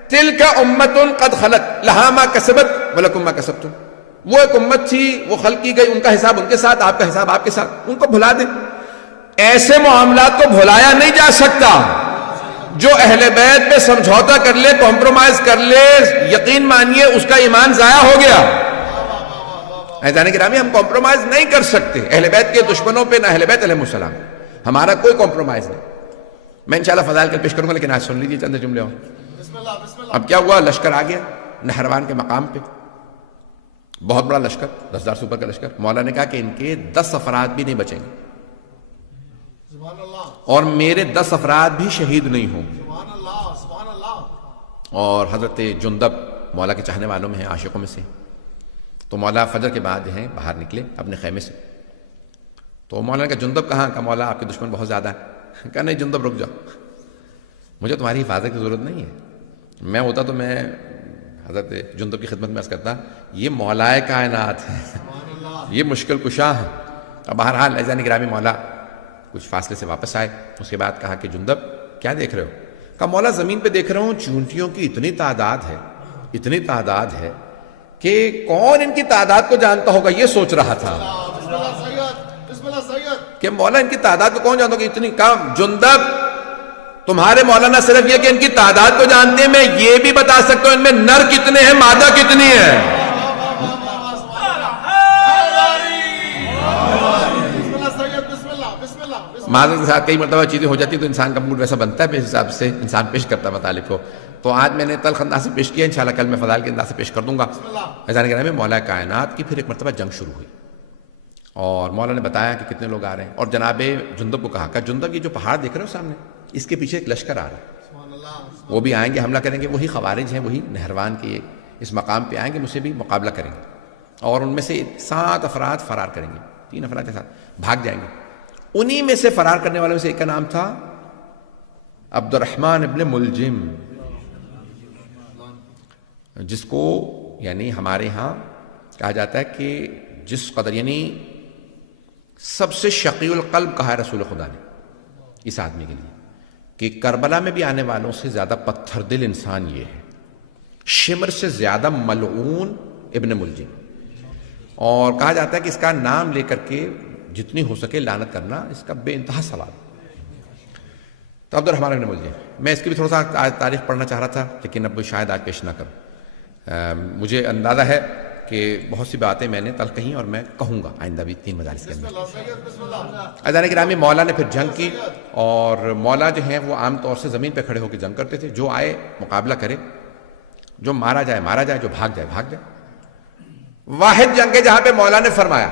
تلک امۃ قد خلت لہا ما کسبت ولکم ما کسبتم۔ وہ ایک امت تھی، وہ خلق کی گئی، ان کا حساب ان کے ساتھ، آپ کا حساب آپ کے ساتھ، ان کو بھلا دیں۔ ایسے معاملات کو بھلایا نہیں جا سکتا۔ جو اہل بیت پہ سمجھوتا کر لے، کمپرومائز کر لے، یقین مانیے اس کا ایمان ضائع ہو گیا۔ عزیزان گرامی، ہم کمپرومائز نہیں کر سکتے اہل بیت کے دشمنوں پہ، نہ اہل بیت علیہ السلام، ہمارا کوئی کمپرومائز نہیں۔ میں انشاءاللہ فضائل کل پیش کروں گا لیکن آج سن لیجیے چند جملے اور۔ اب کیا ہوا؟ لشکر آ گیا نہروان کے مقام پہ، بہت بڑا لشکر، 10,000 سے اوپر کا لشکر۔ مولا نے کہا کہ ان کے 10 افراد بھی نہیں بچیں گے اور میرے 10 افراد بھی شہید نہیں ہوں گے۔ اور حضرت جندب مولا کے چاہنے والوں میں ہیں، عاشقوں میں سے۔ تو مولا فجر کے بعد جو ہیں باہر نکلے اپنے خیمے سے، تو مولا نے کہا جندب کہاں؟ کہا مولا آپ کے دشمن بہت زیادہ ہیں۔ کہا نہیں جندب رک جاؤ، مجھے تمہاری حفاظت کی ضرورت نہیں ہے، میں ہوتا تو میں حضرت جندب کی خدمت میں عرض کرتا یہ مولائے کائنات ہے، یہ مشکل کشا ہے۔ اب بہرحال عزیزان گرامی مولا کچھ فاصلے سے واپس آئے، اس کے بعد کہا کہ جندب کیا دیکھ رہے ہو؟ کہا مولا زمین پہ دیکھ رہا ہوں چونٹیوں کی اتنی تعداد ہے کہ کون ان کی تعداد کو جانتا ہوگا، یہ سوچ رہا تھا کہ مولا ان کی تعداد کو کون جانتا ہوگا اتنی کم۔ جندب تمہارے مولانا صرف یہ کہ ان کی تعداد کو جانتے ہیں، میں یہ بھی بتا سکتا ہوں ان میں نر کتنے ہیں، مادہ کتنی ہے۔ معذرت کے ساتھ کئی مرتبہ چیزیں ہو جاتی تو انسان کا موڈ ویسا بنتا ہے، اس حساب سے انسان پیش کرتا مطالب کو۔ تو آج میں نے تلخ انداز سے پیش کیا، انشاءاللہ کل میں فضائل کے انداز سے پیش کر دوں گا۔ عزیزان گرامی، مولا کائنات کی پھر ایک مرتبہ جنگ شروع ہوئی اور مولا نے بتایا کہ کتنے لوگ آ رہے ہیں، اور جناب جندب کو کہا کہ جندب یہ جو پہاڑ دیکھ رہے ہو سامنے، اس کے پیچھے ایک لشکر آ رہا ہے، وہ بھی آئیں گے، حملہ کریں گے، وہی خوارج ہیں، وہی نہروان کے اس مقام پہ آئیں گے، مجھ سے بھی مقابلہ کریں گے، اور ان میں سے 7 افراد فرار کریں گے، 3 افراد کے ساتھ بھاگ جائیں گے۔ انہی میں سے فرار کرنے والوں میں سے ایک کا نام تھا عبد الرحمن ابن ملجم، جس کو یعنی ہمارے ہاں کہا جاتا ہے کہ جس قدر یعنی سب سے شقی القلب کہا ہے رسول خدا نے اس آدمی کے لیے، کہ کربلا میں بھی آنے والوں سے زیادہ پتھر دل انسان یہ ہے، شمر سے زیادہ ملعون ابن ملجم، اور کہا جاتا ہے کہ اس کا نام لے کر کے جتنی ہو سکے لعنت کرنا اس کا بے انتہا سوال۔ تو عبد الرحمن ابن ملجم، میں اس کی بھی تھوڑا سا تاریخ پڑھنا چاہ رہا تھا لیکن اب شاید آج پیش نہ کروں۔ مجھے اندازہ ہے کہ بہت سی باتیں میں نے تلخ کہیں اور میں کہوں گا آئندہ بھی 3 مجالس کے اندر۔ عزیزان گرامی، مولا نے پھر جنگ کی، اور مولا جو ہیں وہ عام طور سے زمین پہ کھڑے ہو کے جنگ کرتے تھے، جو آئے مقابلہ کرے، جو مارا جائے مارا جائے، جو بھاگ جائے بھاگ جائے۔ واحد جنگ ہے جہاں پہ مولا نے فرمایا،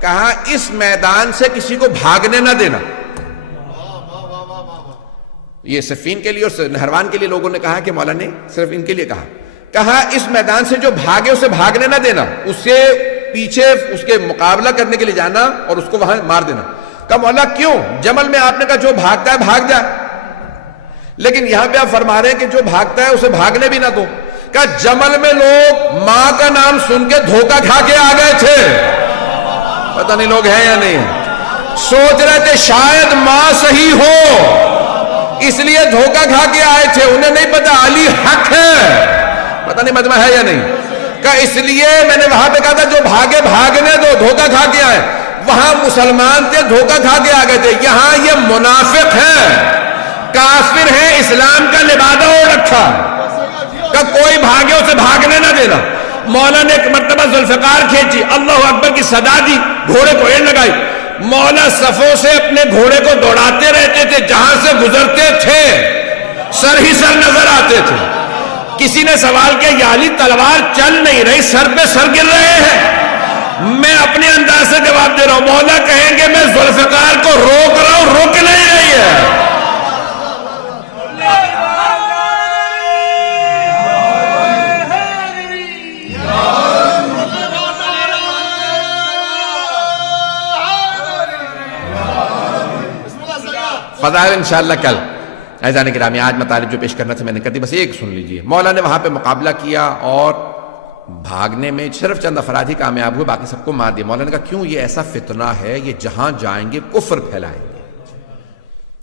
کہا اس میدان سے کسی کو بھاگنے نہ دینا۔ یہ صفین کے لیے اور نہروان کے لیے لوگوں نے کہا کہ مولا نے صرف ان کے لیے کہا اس میدان سے جو بھاگے اسے بھاگنے نہ دینا، اس سے پیچھے اس کے مقابلہ کرنے کے لیے جانا اور اس کو وہاں مار دینا۔ کہا مولا کیوں؟ جمل میں آپ نے کہا جو بھاگتا ہے بھاگ جائے، لیکن یہاں پہ آپ فرما رہے ہیں کہ جو بھاگتا ہے اسے بھاگنے بھی نہ دو۔ کہا جمل میں لوگ ماں کا نام سن کے دھوکہ کھا کے آ گئے تھے، پتہ نہیں لوگ ہیں یا نہیں ہیں، سوچ رہے تھے شاید ماں صحیح ہو اس لیے دھوکہ کھا کے آئے تھے، انہیں نہیں پتا علی حق ہے، پتہ نہیں مجمع ہے یا نہیں۔ کہ اس لیے میں نے وہاں پہ کہا تھا جو بھاگے بھاگنے دو، دھوکہ کھا کے آئے۔ وہاں مسلمان تھے، دھوکہ کھا کے آ گئے تھے، یہاں یہ منافق ہے، کافر ہے، اسلام کا لبادہ اوڑھ رکھا، کہ کوئی بھاگے اسے بھاگنے نہ دینا۔ مولا نے ایک مرتبہ ذوالفقار کھینچی، اللہ اکبر کی صدا دی، گھوڑے کو اینڈ لگائی، مولا صفوں سے اپنے گھوڑے کو دوڑاتے رہتے تھے، جہاں سے گزرتے تھے سر ہی سر نظر آتے تھے۔ کسی نے سوال کیا یا علی تلوار چل نہیں رہی، سر پہ سر گر رہے ہیں؟ میں اپنے انداز سے جواب دے رہا ہوں، مولا کہیں گے میں ذوالفقار کو روک رہا ہوں، رک نہیں رہی ہے۔ فضائل انشاءاللہ کل۔ عزیزان گرامی، آج مطالب جو پیش کرنا تھا میں نے کر دی، بس ایک سن لیجئے۔ مولا نے وہاں پہ مقابلہ کیا اور بھاگنے میں صرف چند افراد ہی کامیاب ہوئے، باقی سب کو مار دیا۔ مولا نے کہا کیوں؟ یہ ایسا فتنہ ہے، یہ جہاں جائیں گے کفر پھیلائیں گے۔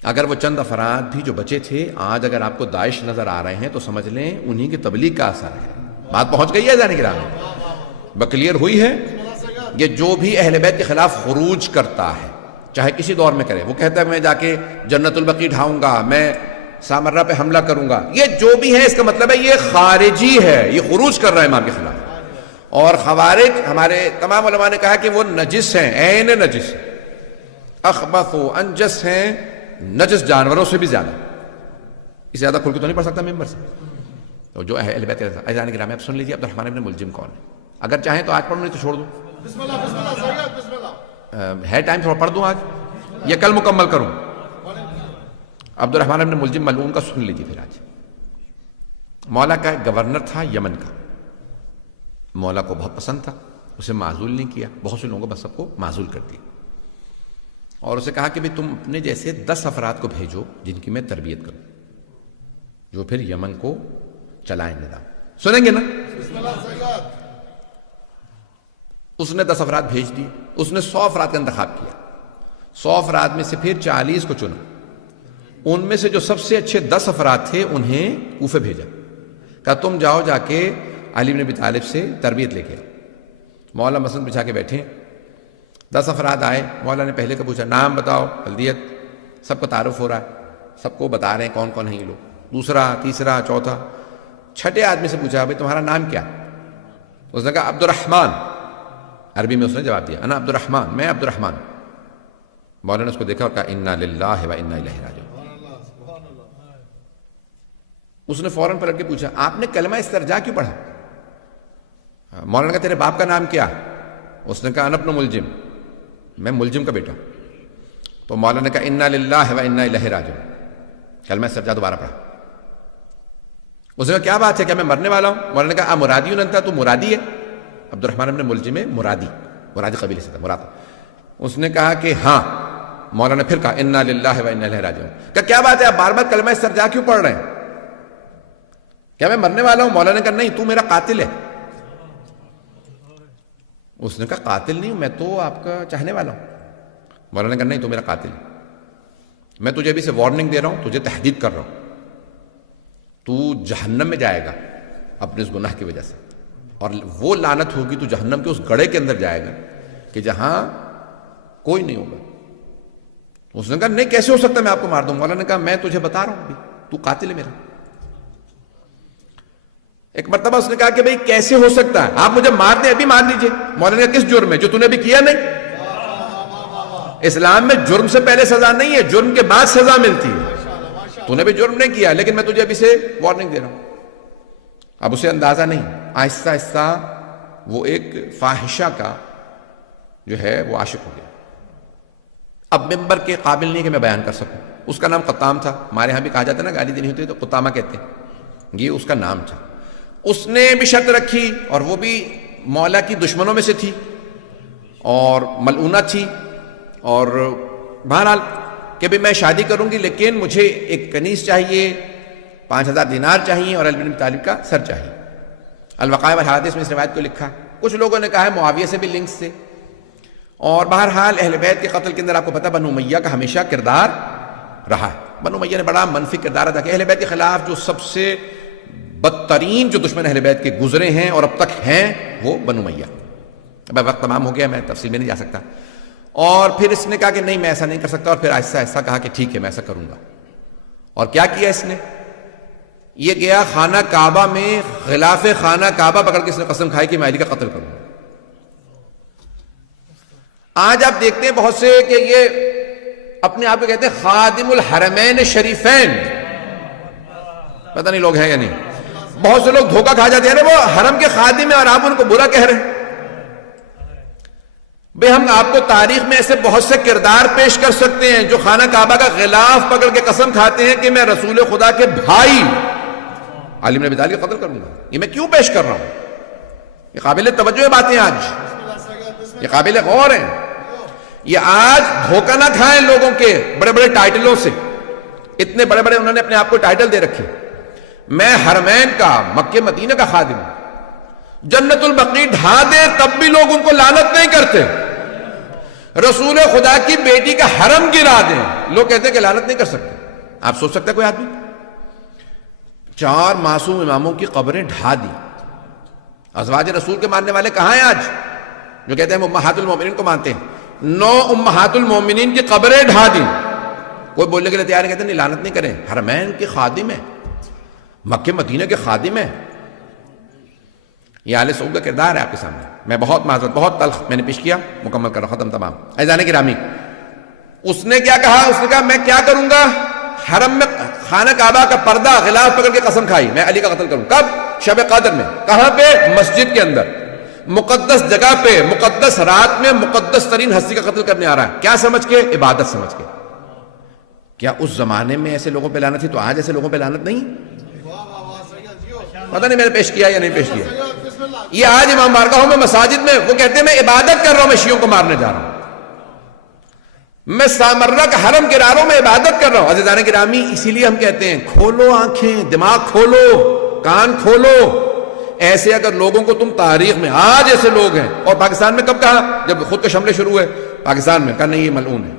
اگر وہ چند افراد بھی جو بچے تھے، آج اگر آپ کو داعش نظر آ رہے ہیں تو سمجھ لیں انہی کی تبلیغ کا اثر ہے۔ بات پہنچ گئی ہے عزیزان گرامی، بکلیئر ہوئی ہے۔ یہ جو بھی اہل بیت کے خلاف خروج کرتا ہے، چاہے کسی دور میں کرے، وہ کہتا ہے میں جا کے جنت البقیع ڈھاؤں گا، میں سامرہ پہ حملہ کروں گا، یہ جو بھی ہے اس کا مطلب ہے یہ خارجی ہے، یہ خروج کر رہا ہے امام کے خلاف۔ اور خوارج ہمارے تمام علماء نے کہا کہ وہ نجس ہیں، عین نجس، اخبث و انجس ہیں، نجس جانوروں سے بھی زیادہ۔ اس سے زیادہ کھل کے تو نہیں پڑھ سکتا ممبر سے۔ تو جو اہل بیت کے عزیزان گرامی، اب سن لیجیے عبد الرحمن ابن ملجم کون ہے۔ اگر چاہیں تو آج پڑھ لوں، نہیں تو چھوڑ دوں، بسم اللہ بسم اللہ سید بسم اللہ ہے ٹائم تھوڑا پڑھ دوں آج یا کل مکمل کروں؟ عبد الرحمن ابن ملجم ملعون کا سن لیجیے پھر آج۔ مولا کا ایک گورنر تھا یمن کا، مولا کو بہت پسند تھا، اسے معزول نہیں کیا، بہت سے لوگوں کو بس سب کو معزول کر دیا، اور اسے کہا کہ بھی تم اپنے جیسے 10 افراد کو بھیجو جن کی میں تربیت کروں، جو پھر یمن کو چلائیں نظام۔ سنیں گے نا؟ بسم اللہ سید۔ اس نے 10 افراد بھیج دیے، اس نے 100 افراد کا انتخاب کیا، 100 افراد میں سے پھر 40 کو چنا، ان میں سے جو سب سے اچھے 10 افراد تھے انہیں کوفے بھیجا، کہا تم جاؤ جا کے علی بن ابی طالب سے تربیت لے کے آؤ۔ مولا مسند بچھا کے بیٹھے، 10 افراد آئے، مولا نے پہلے کا پوچھا نام بتاؤ، بلدیت، سب کو تعارف ہو رہا ہے، سب کو بتا رہے ہیں کون کون ہیں یہ لوگ، دوسرا تیسرا چوتھا، چھٹے آدمی سے پوچھا بھائی تمہارا نام کیا؟ اس نے کہا عبد الرحمن، عربی میں اس نے جواب دیا انا عبد الرحمن، میں عبد الرحمن۔ مولا نے اس کو دیکھا اور کہا انا للہ و انا الیہ راجعون۔ اس نے فوراً پلٹ کے پوچھا آپ نے کلمہ استرجاع کیوں پڑھا؟ مولانا نے کہا تیرے باپ کا نام کیا؟ اس نے کہا انا ابن ملجم، میں ملجم کا بیٹا۔ تو مولانا نے کہا انا للہ و انا الیہ راجعون، کلمہ استرجاع دوبارہ پڑھا۔ اس نے کہا کیا بات ہے، کیا میں مرنے والا ہوں؟ مولانا نے کہا مرادی انتا، تو مرادی ہے؟ عبد الرحمن ابن ملجم مرادی قبیلے سے تھا، مراد۔ اس نے کہا کہ ہاں۔ مولانا نے پھر کہا انا للہ و انا الیہ راجعون۔ کہا کیا بات ہے، آپ بار بار کلمہ استرجاع کیوں پڑھ رہے ہیں؟ کیا میں مرنے والا ہوں؟ مولانا نے کہا نہیں، تو میرا قاتل ہے۔ اس نے کہا قاتل نہیں، میں تو آپ کا چاہنے والا ہوں۔ مولانا نے کہا نہیں، تو میرا قاتل ہے، میں تجھے ابھی سے وارننگ دے رہا ہوں، تجھے تحدید کر رہا ہوں، تو جہنم میں جائے گا اپنے اس گناہ کی وجہ سے، اور وہ لعنت ہوگی، تو جہنم کے اس گڑھے کے اندر جائے گا کہ جہاں کوئی نہیں ہوگا۔ اس نے کہا نہیں، کیسے ہو سکتا ہے میں آپ کو مار دوں؟ مولانا نے کہا میں تجھے بتا رہا ہوں ابھی، تو قاتل ہے میرا۔ ایک مرتبہ اس نے کہا کہ بھئی کیسے ہو سکتا ہے، آپ مجھے مار دیں، ابھی مار لیجئے۔ مولانا نے کہا کس جرم میں، جو تو نے ابھی کیا نہیں؟ اسلام میں جرم سے پہلے سزا نہیں ہے، جرم کے بعد سزا ملتی ہے۔ تو نے بھی جرم نہیں کیا، لیکن میں تجھے ابھی سے وارننگ دے رہا ہوں۔ اب اسے اندازہ نہیں، آہستہ آہستہ وہ ایک فاحشہ کا جو ہے وہ عاشق ہو گیا۔ اب ممبر کے قابل نہیں کہ میں بیان کر سکوں۔ اس کا نام قطام تھا، ہمارے ہاں بھی کہا جاتا ہے نا، گالی دینی ہوتی ہے تو قطامہ کہتے ہیں، یہ اس کا نام تھا۔ اس نے بھی شرط رکھی، اور وہ بھی مولا کی دشمنوں میں سے تھی اور ملعونہ تھی، اور بہرحال کہ بھی میں شادی کروں گی، لیکن مجھے ایک کنیز چاہیے، 5000 دینار چاہیے، اور علی بن ابی طالب کا سر چاہیے۔ الوقائع والحوادث میں اس روایت کو لکھا۔ کچھ لوگوں نے کہا ہے معاویہ سے بھی لنکس تھے، اور بہرحال اہل بیت کے قتل کے اندر آپ کو پتہ بنو امیہ کا ہمیشہ کردار رہا ہے۔ بنو امیہ نے بڑا منفی کردار ادا کیا، اہل بیت کے خلاف جو سب سے بدترین جو دشمن اہل بیت کے گزرے ہیں اور اب تک ہیں وہ بنو امیہ۔ اب وقت تمام ہو گیا، میں تفصیل میں نہیں جا سکتا۔ اور پھر اس نے کہا کہ نہیں میں ایسا نہیں کر سکتا، اور پھر آہستہ آہستہ کہا کہ ٹھیک ہے میں ایسا کروں گا۔ اور کیا کیا اس نے، یہ گیا خانہ کعبہ میں، غلاف خانہ کعبہ پکڑ کے اس نے قسم کھائی کہ میں علی کا قتل کروں گا۔ آج آپ دیکھتے ہیں بہت سے کہ یہ اپنے آپ کو کہتے ہیں خادم الحرمین شریفین، پتہ نہیں لوگ ہیں یا نہیں۔ بہت سے لوگ دھوکہ کھا جاتے ہیں، وہ حرم کے خادم ہیں اور آپ ان کو برا کہہ رہے ہیں۔ بھئی ہم آپ کو تاریخ میں ایسے بہت سے کردار پیش کر سکتے ہیں جو خانہ کعبہ کا غلاف پکڑ کے قسم کھاتے ہیں کہ میں رسول خدا کے بھائی علی بن ابی طالب کا قتل کروں گا۔ یہ میں کیوں پیش کر رہا ہوں؟ یہ قابل توجہ باتیں، آج یہ قابل غور ہیں۔ یہ آج دھوکہ نہ کھائیں لوگوں کے بڑے بڑے ٹائٹلوں سے، اتنے بڑے بڑے انہوں نے اپنے آپ کو ٹائٹل دے رکھے، میں حرمین کا، مکہ مدینہ کا خادم ہوں۔ جنت البقیع ڈھا دے تب بھی لوگ ان کو لعنت نہیں کرتے، رسول خدا کی بیٹی کا حرم گرا دیں لوگ کہتے ہیں کہ لعنت نہیں کر سکتے۔ آپ سوچ سکتے ہیں کوئی آدمی 4 معصوم اماموں کی قبریں ڈھا دی، ازواج رسول کے ماننے والے کہاں ہیں آج جو کہتے ہیں ہم امہات المومنین کو مانتے ہیں؟ 9 امہات المومنین کی قبریں ڈھا دی، کوئی بولنے کے لیے تیار نہیں، کہتے ہیں نہیں لعنت نہیں کریں، حرمین کے خادم ہیں، مکہ مدینہ کے خادم ہیں۔ یہ آل سعود کا کردار ہے آپ کے سامنے۔ میں بہت معذرت، بہت تلخ میں نے پیش کیا، مکمل کر رہا، ختم تمام۔ عزیزان گرامی، اس نے کیا کہا؟ اس نے کہا میں کیا کروں گا؟ حرم میں خانہ کعبہ کا پردہ غلاف پکڑ کے قسم کھائی میں علی کا قتل کروں۔ کب؟ شب قدر میں۔ کہاں پہ؟ مسجد کے اندر، مقدس جگہ پہ، مقدس رات میں مقدس ترین ہستی کا قتل کرنے آ رہا ہے۔ کیا سمجھ کے؟ عبادت سمجھ کے۔ کیا اس زمانے میں ایسے لوگوں پہ لعنت تھی تو آج ایسے لوگوں پہ لعنت نہیں؟ پتہ نہیں میں نے پیش کیا یا نہیں پیش کیا۔ یہ آج امام بارگاہوں میں، مساجد میں وہ کہتے ہیں میں عبادت کر رہا ہوں، میں شیعوں کو مارنے جا رہا ہوں، میں سامرہ کا حرم گرا رہا ہوں، میں عبادت کر رہا ہوں۔ عزیزان گرامی، اسی لیے ہم کہتے ہیں کھولو آنکھیں، دماغ کھولو، کان کھولو۔ ایسے اگر لوگوں کو تم تاریخ میں، آج ایسے لوگ ہیں، اور پاکستان میں کب کہا؟ جب خود کے حملے شروع ہوئے پاکستان میں، کہا نہیں یہ ملعون ہے۔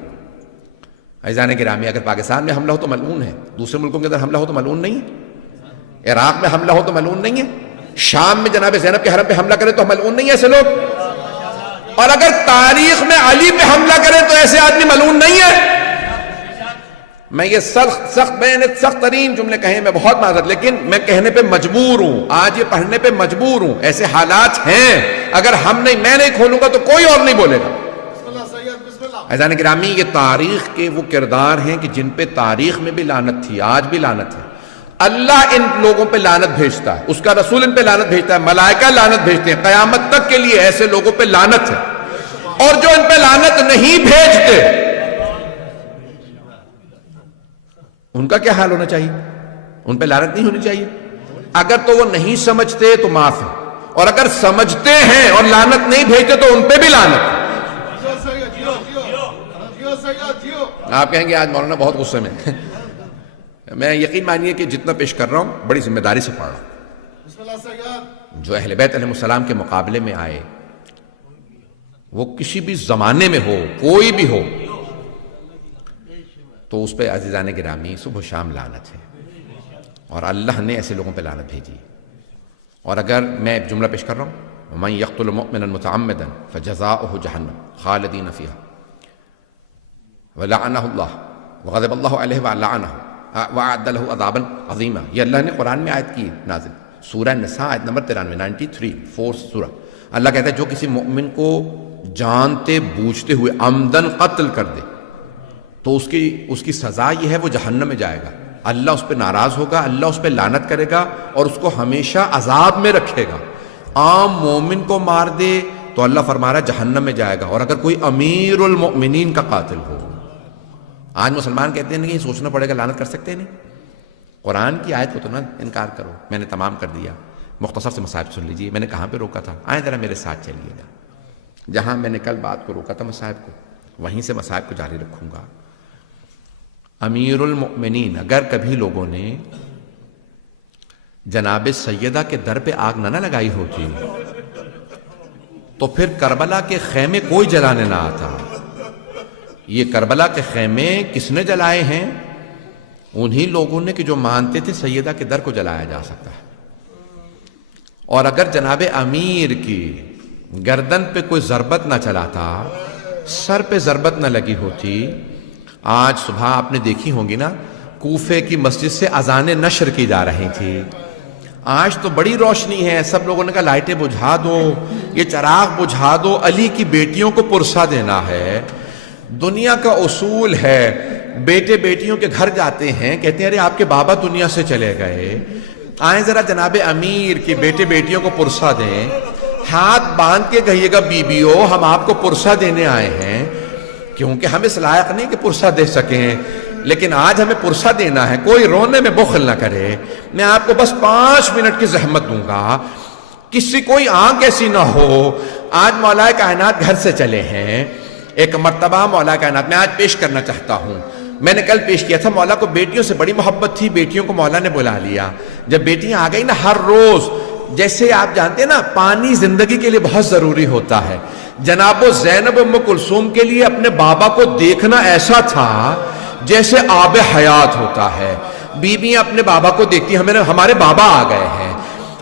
عزیزان گرامی، اگر پاکستان میں حملہ ہو تو ملعون ہے، دوسرے ملکوں کے اندر حملہ ہو تو ملعون نہیں ہے، عراق میں حملہ ہو تو ملعون نہیں ہے، شام میں جناب زینب کے حرم پہ حملہ کرے تو ملعون نہیں ہے ایسے لوگ، اور اگر تاریخ میں علی پہ حملہ کرے تو ایسے آدمی ملعون نہیں ہے۔ میں یہ سخت ترین جملے کہیں، میں بہت معذرت، لیکن میں کہنے پہ مجبور ہوں، آج یہ پڑھنے پہ مجبور ہوں، ایسے حالات ہیں، اگر ہم نہیں، میں نہیں کھولوں گا تو کوئی اور نہیں بولے گا۔ عزیزان گرامی، یہ تاریخ کے وہ کردار ہیں کہ جن پہ تاریخ میں بھی لعنت تھی، آج بھی لعنت ہے۔ اللہ ان لوگوں پہ لعنت بھیجتا ہے، اس کا رسول ان پہ لعنت بھیجتا ہے، ملائکہ لعنت بھیجتے ہیں، قیامت تک کے لیے ایسے لوگوں پہ لعنت ہے۔ اور جو ان پہ لعنت نہیں بھیجتے ان کا کیا حال ہونا چاہیے؟ ان پہ لعنت نہیں ہونی چاہیے؟ اگر تو وہ نہیں سمجھتے تو معاف ہے، اور اگر سمجھتے ہیں اور لعنت نہیں بھیجتے تو ان پہ بھی لعنت ہے۔ جیو سید، جیو جیو سید، جیو۔ آپ کہیں گے آج مولانا بہت غصے میں میں یقین مانیے کہ جتنا پیش کر رہا ہوں بڑی ذمہ داری سے پڑھ رہا ہوں۔ بسم اللہ سید۔ جو اہل بیت علیہ السلام کے مقابلے میں آئے، وہ کسی بھی زمانے میں ہو، کوئی بھی ہو، تو اس پہ عزیزان گرامی صبح و شام لعنت ہے، اور اللہ نے ایسے لوگوں پہ لعنت بھیجی۔ اور اگر میں ایک جملہ پیش کر رہا ہوں، وَمَن يَقْتُلْ مُؤْمِنًا مُتَعَمِّدًا فَجَزَاؤُهُ جَهَنَّمُ خَالِدِينَ فِيهَا وَلَعَنَهُ اللَّهُ وَغَضِبَ اللَّهُ عَلَيْهِ وَلَعَنَهُ وَأَعَدَّ لَهُ عَذَابًا عَظِيمًا۔ یہ اللہ نے قرآن میں آیت کی نازل، سورہ نساء آیت نمبر 93 4 سورہ۔ اللہ کہتا ہے جو کسی مؤمن کو جانتے بوجھتے ہوئے عمدن قتل کر دے تو اس کی سزا یہ ہے وہ جہنم میں جائے گا، اللہ اس پہ ناراض ہوگا، اللہ اس پہ لعنت کرے گا اور اس کو ہمیشہ عذاب میں رکھے گا۔ عام مومن کو مار دے تو اللہ فرما رہا ہے جہنم میں جائے گا، اور اگر کوئی امیر المؤمنین کا قاتل ہو۔ آج مسلمان کہتے ہیں نہیں سوچنا پڑے گا، لعنت کر سکتے ہیں نہیں، قرآن کی آیت کو تو نہ انکار کرو۔ میں نے تمام کر دیا، مختصر سے مصائب سن لیجیے، میں نے کہاں پہ روکا تھا، آئیں ذرا میرے ساتھ چلیے گا۔ جہاں میں نے کل بات کو روکا تھا مصائب کو، وہیں سے مصائب کو جاری رکھوں گا۔ امیر المؤمنین، اگر کبھی لوگوں نے جناب سیدہ کے در پہ آگ نہ لگائی ہوتی تو پھر کربلا کے خیمے کوئی جلانے نہ آتا۔ یہ کربلا کے خیمے کس نے جلائے ہیں؟ انہی لوگوں نے کہ جو مانتے تھے سیدہ کے در کو جلایا جا سکتا ہے۔ اور اگر جناب امیر کی گردن پہ کوئی ضربت نہ چلاتا، سر پہ ضربت نہ لگی ہوتی، آج صبح آپ نے دیکھی ہوں گی نا کوفے کی مسجد سے اذانیں نشر کی جا رہی تھی۔ آج تو بڑی روشنی ہے، سب لوگوں نے کہا لائٹیں بجھا دو، یہ چراغ بجھا دو، علی کی بیٹیوں کو پرسہ دینا ہے۔ دنیا کا اصول ہے، بیٹے بیٹیوں کے گھر جاتے ہیں، کہتے ہیں ارے آپ کے بابا دنیا سے چلے گئے، آئیں ذرا جناب امیر کے بیٹے بیٹیوں کو پرسہ دیں، ہاتھ باندھ کے کہیے گا بیبیو ہم آپ کو پرسہ دینے آئے ہیں، کیونکہ ہم اس لائق نہیں کہ پرسہ دے سکیں، لیکن آج ہمیں پرسہ دینا ہے، کوئی رونے میں بخل نہ کرے، میں آپ کو بس 5 منٹ کی زحمت دوں گا، کسی کوئی آنکھ ایسی نہ ہو۔ آج مولا کائنات گھر سے چلے ہیں، ایک مرتبہ مولا کائنات میں آج پیش کرنا چاہتا ہوں، میں نے کل پیش کیا تھا، مولا کو بیٹیوں سے بڑی محبت تھی، بیٹیوں کو مولا نے بلا لیا، جب بیٹیاں آ گئی نا ہر روز، جیسے آپ جانتے ہیں نا پانی زندگی کے لیے بہت ضروری ہوتا ہے، جناب زینب ام کلثوم کے لیے اپنے بابا کو دیکھنا ایسا تھا جیسے آب حیات ہوتا ہے۔ بیویاں اپنے بابا کو دیکھتی، ہمارے بابا آ گئے ہیں،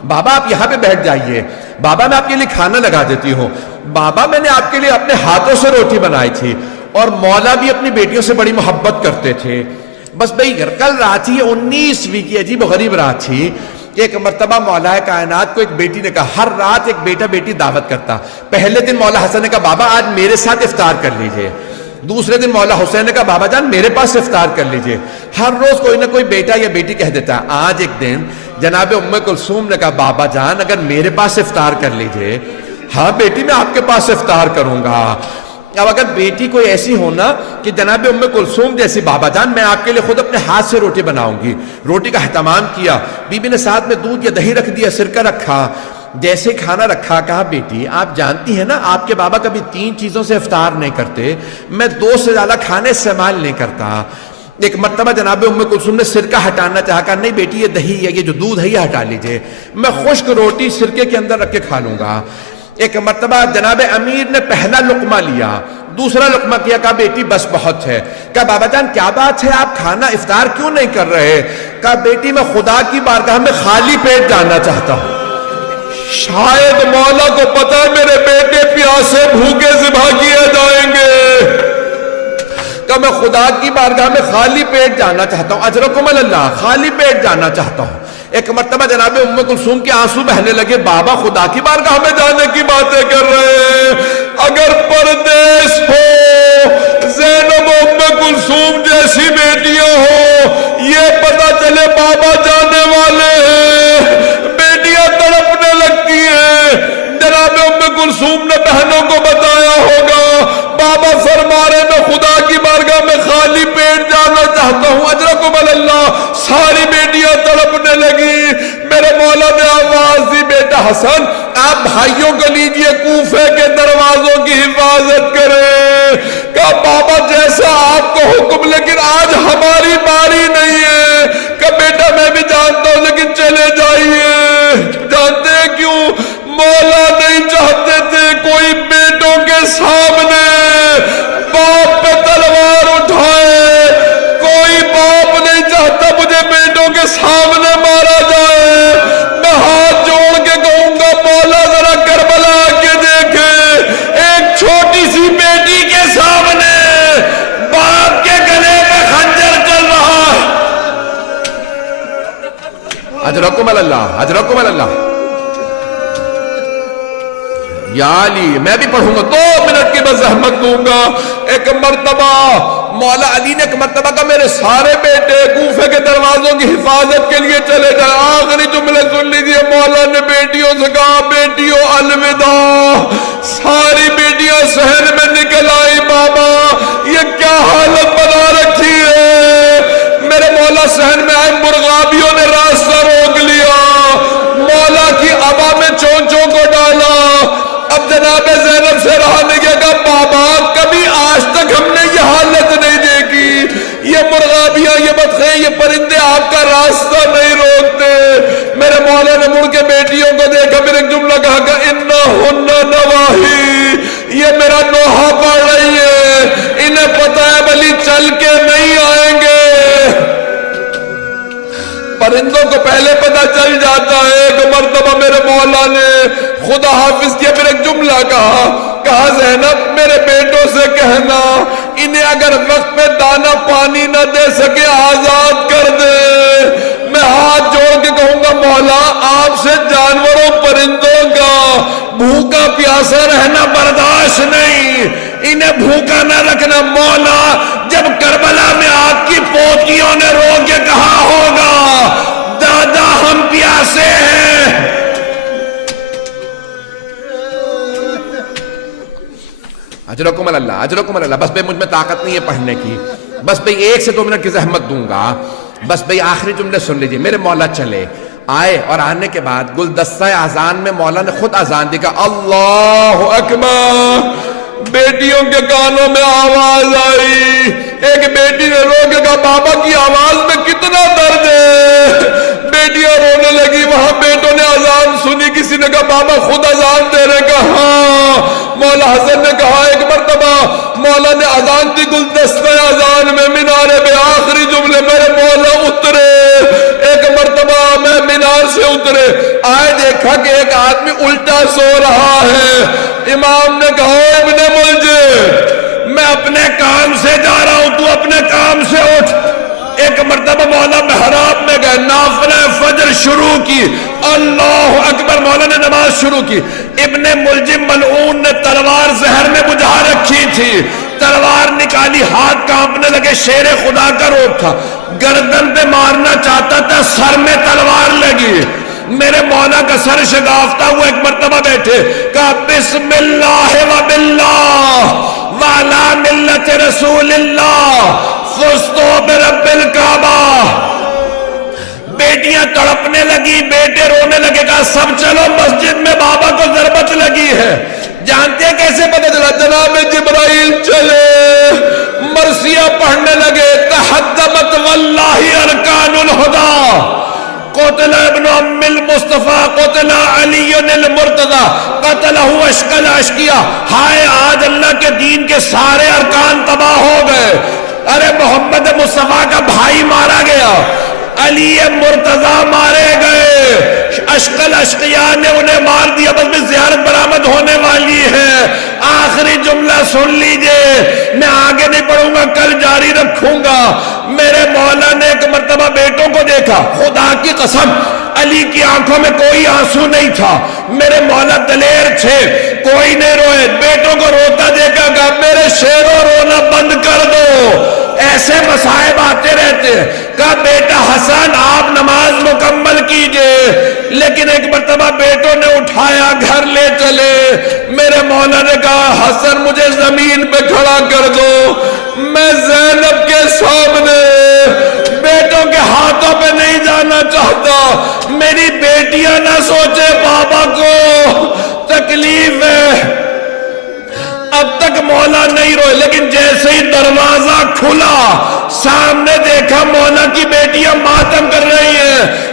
بابا آپ یہاں پہ بیٹھ جائیے، بابا میں آپ کے لیے کھانا لگا دیتی ہوں، بابا میں نے آپ کے لیے اپنے ہاتھوں سے روٹی بنائی تھی۔ اور مولا بھی اپنی بیٹیوں سے بڑی محبت کرتے تھے۔ بس بھئی کل رات تھی 19ویں کی عجیب و غریب رات تھی، ایک مرتبہ مولا کائنات کو ایک بیٹی نے کہا، ہر رات ایک بیٹا بیٹی دعوت کرتا، پہلے دن مولا حسن نے کہا بابا آج میرے ساتھ افطار کر لیجئے، دوسرے دن مولا حسین نے کہا بابا جان میرے پاس افطار کر لیجئے، ہر روز کوئی نہ کوئی بیٹا یا بیٹی کہہ دیتا۔ آج ایک دن جناب ام کلثوم نے کہا بابا جان اگر میرے پاس افطار کر لیجئے، ہاں بیٹی میں آپ کے پاس افطار کروں گا۔ اب اگر بیٹی کوئی ایسی ہونا کہ جناب ام کلثوم جیسی، بابا جان میں آپ کے لیے خود اپنے ہاتھ سے روٹی بناؤں گی، روٹی کا اہتمام کیا، بی بی نے ساتھ میں دودھ یا دہی رکھ دیا، سرکہ رکھا، جیسے کھانا رکھا کہا بیٹی آپ جانتی ہیں نا آپ کے بابا کبھی 3 چیزوں سے افطار نہیں کرتے، میں 2 سے زیادہ کھانے استعمال نہیں کرتا۔ ایک مرتبہ جناب ام کلثوم نے سرکہ ہٹانا چاہا، کہا نہیں بیٹی یہ دہی ہے، یہ جو دودھ ہے یہ ہٹا لیجئے، میں خشک روٹی سرکے کے اندر رکھ کے کھا لوں گا۔ ایک مرتبہ جناب امیر نے پہلا لقمہ لیا، دوسرا لقمہ کیا، کہا بیٹی بس بہت ہے، کہا بابا جان کیا بات ہے آپ کھانا افطار کیوں نہیں کر رہے؟ کہا بیٹی میں خدا کی بارگاہ میں خالی پیٹ جانا چاہتا ہوں، شاید مولا کو پتا ہے میرے بیٹے پیاسے بھوکے ذبح کیے جائیں گے، کہ میں خدا کی بارگاہ میں خالی پیٹ جانا چاہتا ہوں، اجرکم اللہ، خالی پیٹ جانا چاہتا ہوں۔ ایک مرتبہ جناب ام کلثوم کے آنسو بہنے لگے، بابا خدا کی بارگاہ میں جانے کی باتیں کر رہے ہیں، اگر پردیس ہو زینب ام کلثوم جیسی بیٹیاں ہو، یہ پتا چلے بابا جانے والے ہیں، بیٹیاں تڑپنے لگتی ہیں، جناب ام کلثوم نے بہنوں کو بتایا ہوگا، بابا فرما رہے میں خدا کی بارگاہ میں خالی پیٹ جانا چاہتا ہوں، اجرکم اللہ، ساری بیٹیاں تڑپ تڑپنے لگی. میرے مولا نے آواز دی بیٹا حسن آپ بھائیوں کو لیجئے کوفے کے دروازوں کی حفاظت کریں. کہا بابا جیسا آپ کو حکم لیکن آج ہماری باری نہیں ہے. کہ بیٹا میں بھی جانتا ہوں لیکن چلے جائیے. جانتے ہیں کیوں؟ مولا نہیں چاہتے تھے کوئی بیٹوں کے سامنے باپ پہ تلوار اٹھائے. کوئی باپ نہیں چاہتا مجھے بیٹوں کے سامنے مارا جائے. میں ہاتھ جوڑ کے کہوں گا مولا ذرا کربلا کے دیکھے ایک چھوٹی سی بیٹی کے سامنے باپ کے گلے پہ خنجر چل رہا ہے. اجرکم اللہ اجرکم اللہ. یا علی میں بھی پڑھوں گا 2 منٹ کی بس زحمت دوں گا. ایک مرتبہ مولا علی نے ایک مرتبہ کہا میرے سارے بیٹے کوفے کے دروازوں کی حفاظت کے لیے چلے جائیں. آخری جملے سن لیجیے. مولا نے بیٹیوں سے کہا بیٹیوں الوداع. ساری بیٹیاں صحن میں نکل آئی. بابا یہ کیا حالت بنا رکھی ہے. میرے مولا صحن میں آئے. مرغابیوں نے راستہ روک لیا. مولا کی ابا میں چونچوں کو ڈالا. اب جناب زینب سے رہا نہیں گیا. کہا بابا کبھی آج تک ہم نے یہ حالت نہیں دیکھی. یہ مرغابیاں یہ بدخیں یہ پرندے آپ کا راستہ نہیں روکتے. میرے مولا نے مڑ کے بیٹیوں کو دیکھا. پھر ایک جملہ کہا کہ انہن نواہی. یہ میرا نوحہ پڑھ رہی ہے. انہیں پتہ ہے بلی چل کے نہیں آئیں گے. پرندوں کو پہلے پتہ چل جاتا ہے. ایک مرتبہ میرے مولا نے خدا حافظ کیا. پھر ایک جملہ کہا زینب میرے بیٹوں سے کہنا انہیں اگر وقت پہ دانا پانی نہ دے سکے آزاد کر دے. میں ہاتھ جوڑ کے کہوں گا مولا آپ سے جانوروں پرندوں کا بھوکا پیاسا رہنا برداشت نہیں. انہیں بھوکا نہ رکھنا. مولا جب کربلا میں آپ کی پوتیوں نے رو کے کہا ہوگا دادا ہم پیاسے ہیں. اجرکم اللہ اجرکم اللہ. بس بھئی مجھ میں طاقت نہیں ہے پڑھنے کی. بس بھئی 1 سے 2 منٹ کی زحمت دوں گا. بس بھئی آخری جملے سن لیجئے. میرے مولا چلے آئے اور آنے کے بعد گلدستہ اذان میں مولا نے خود اذان دی. کہا اللہ اکبر. بیٹیوں کے کانوں میں آواز آئی. ایک بیٹی نے رو کے کہا بابا کی آواز میں کتنا درد ہے. بیٹیاں رونے لگی. وہاں بیٹوں نے اذان سنی. کسی نے کہا بابا خود اذان دے رہے. کہا ہاں. مولا حسن نے کہا ایک مرتبہ مولا نے اذان دی گلدستہ اذان میں مینارے میں آخری جملے میرے مولا اترے. ایک مرتبہ میں مینار سے اترے. آئے دیکھا کہ ایک آدمی الٹا سو رہا ہے. امام نے کہا ابن ملجم میں اپنے کام سے جا رہا ہوں تو اپنے کام سے اٹھ. ایک مرتبہ مولا محراب میں گئے. نافلہ فجر شروع کی. اللہ اکبر. مولا نے نماز شروع کی. ابن ملجم ملعون نے تلوار زہر میں بجھا رکھی تھی. تلوار نکالی. ہاتھ کانپنے لگے. شیر خدا کا روپ تھا. گردن پہ مارنا چاہتا تھا. سر میں تلوار لگی. میرے مولا کا سر شگافتہ ہوا. ایک مرتبہ بیٹھے. کہا بسم اللہ و باللہ وعلا ملت رسول اللہ فزتو برب الکعبہ. بیٹیاں تڑپنے لگی. بیٹے رونے لگے. کہا سب چلو مسجد میں بابا کو ضربت لگی ہے. جانتے ہیں کیسے پتہ چلا؟ جناب جبرائیل چلے مرثیہ پڑھنے لگے. تحدمت واللہ ارکان الہدی قتل ابن ام المصطفیٰ قتل علی المرتضی قتلہ اشکل اشکیہ. ہائے آج اللہ کے دین کے سارے ارکان تباہ ہو گئے. ارے محمد مصطفیٰ کا بھائی مارا گیا. علی مرتضی مارے گئے. اشکل اشقیہ نے انہیں مار دیا. بس میں زیارت برآمد ہونے والی ہے. آخری جملہ سن لیجئے. میں آگے نہیں پڑھوں گا کل جاری رکھوں گا. میرے مولا نے ایک مرتبہ بیٹوں کو دیکھا. خدا کی قسم علی کی آنکھوں میں کوئی آنسو نہیں تھا. میرے مولا دلیر تھے. کوئی نہیں روئے. بیٹوں کو روتا دیکھا. کہا میرے شیروں رونا بند کر دو. ایسے مصائب آتے رہتے ہیں. کہا بیٹا حسن آپ نماز مکمل کیجئے. لیکن ایک مرتبہ بیٹوں نے اٹھایا گھر لے چلے. میرے مولا نے کہا حسن مجھے زمین پہ کھڑا کر دو. میں زینب کے سامنے بیٹوں کے ہاتھوں پہ نہیں جانا چاہتا. میری بیٹیاں نہ سوچے بابا کو تکلیف ہے. اب تک مولا نہیں روئے، لیکن جیسے ہی دروازہ کھلا سامنے دیکھا مولا کی بیٹیاں ماتم کر رہی ہیں.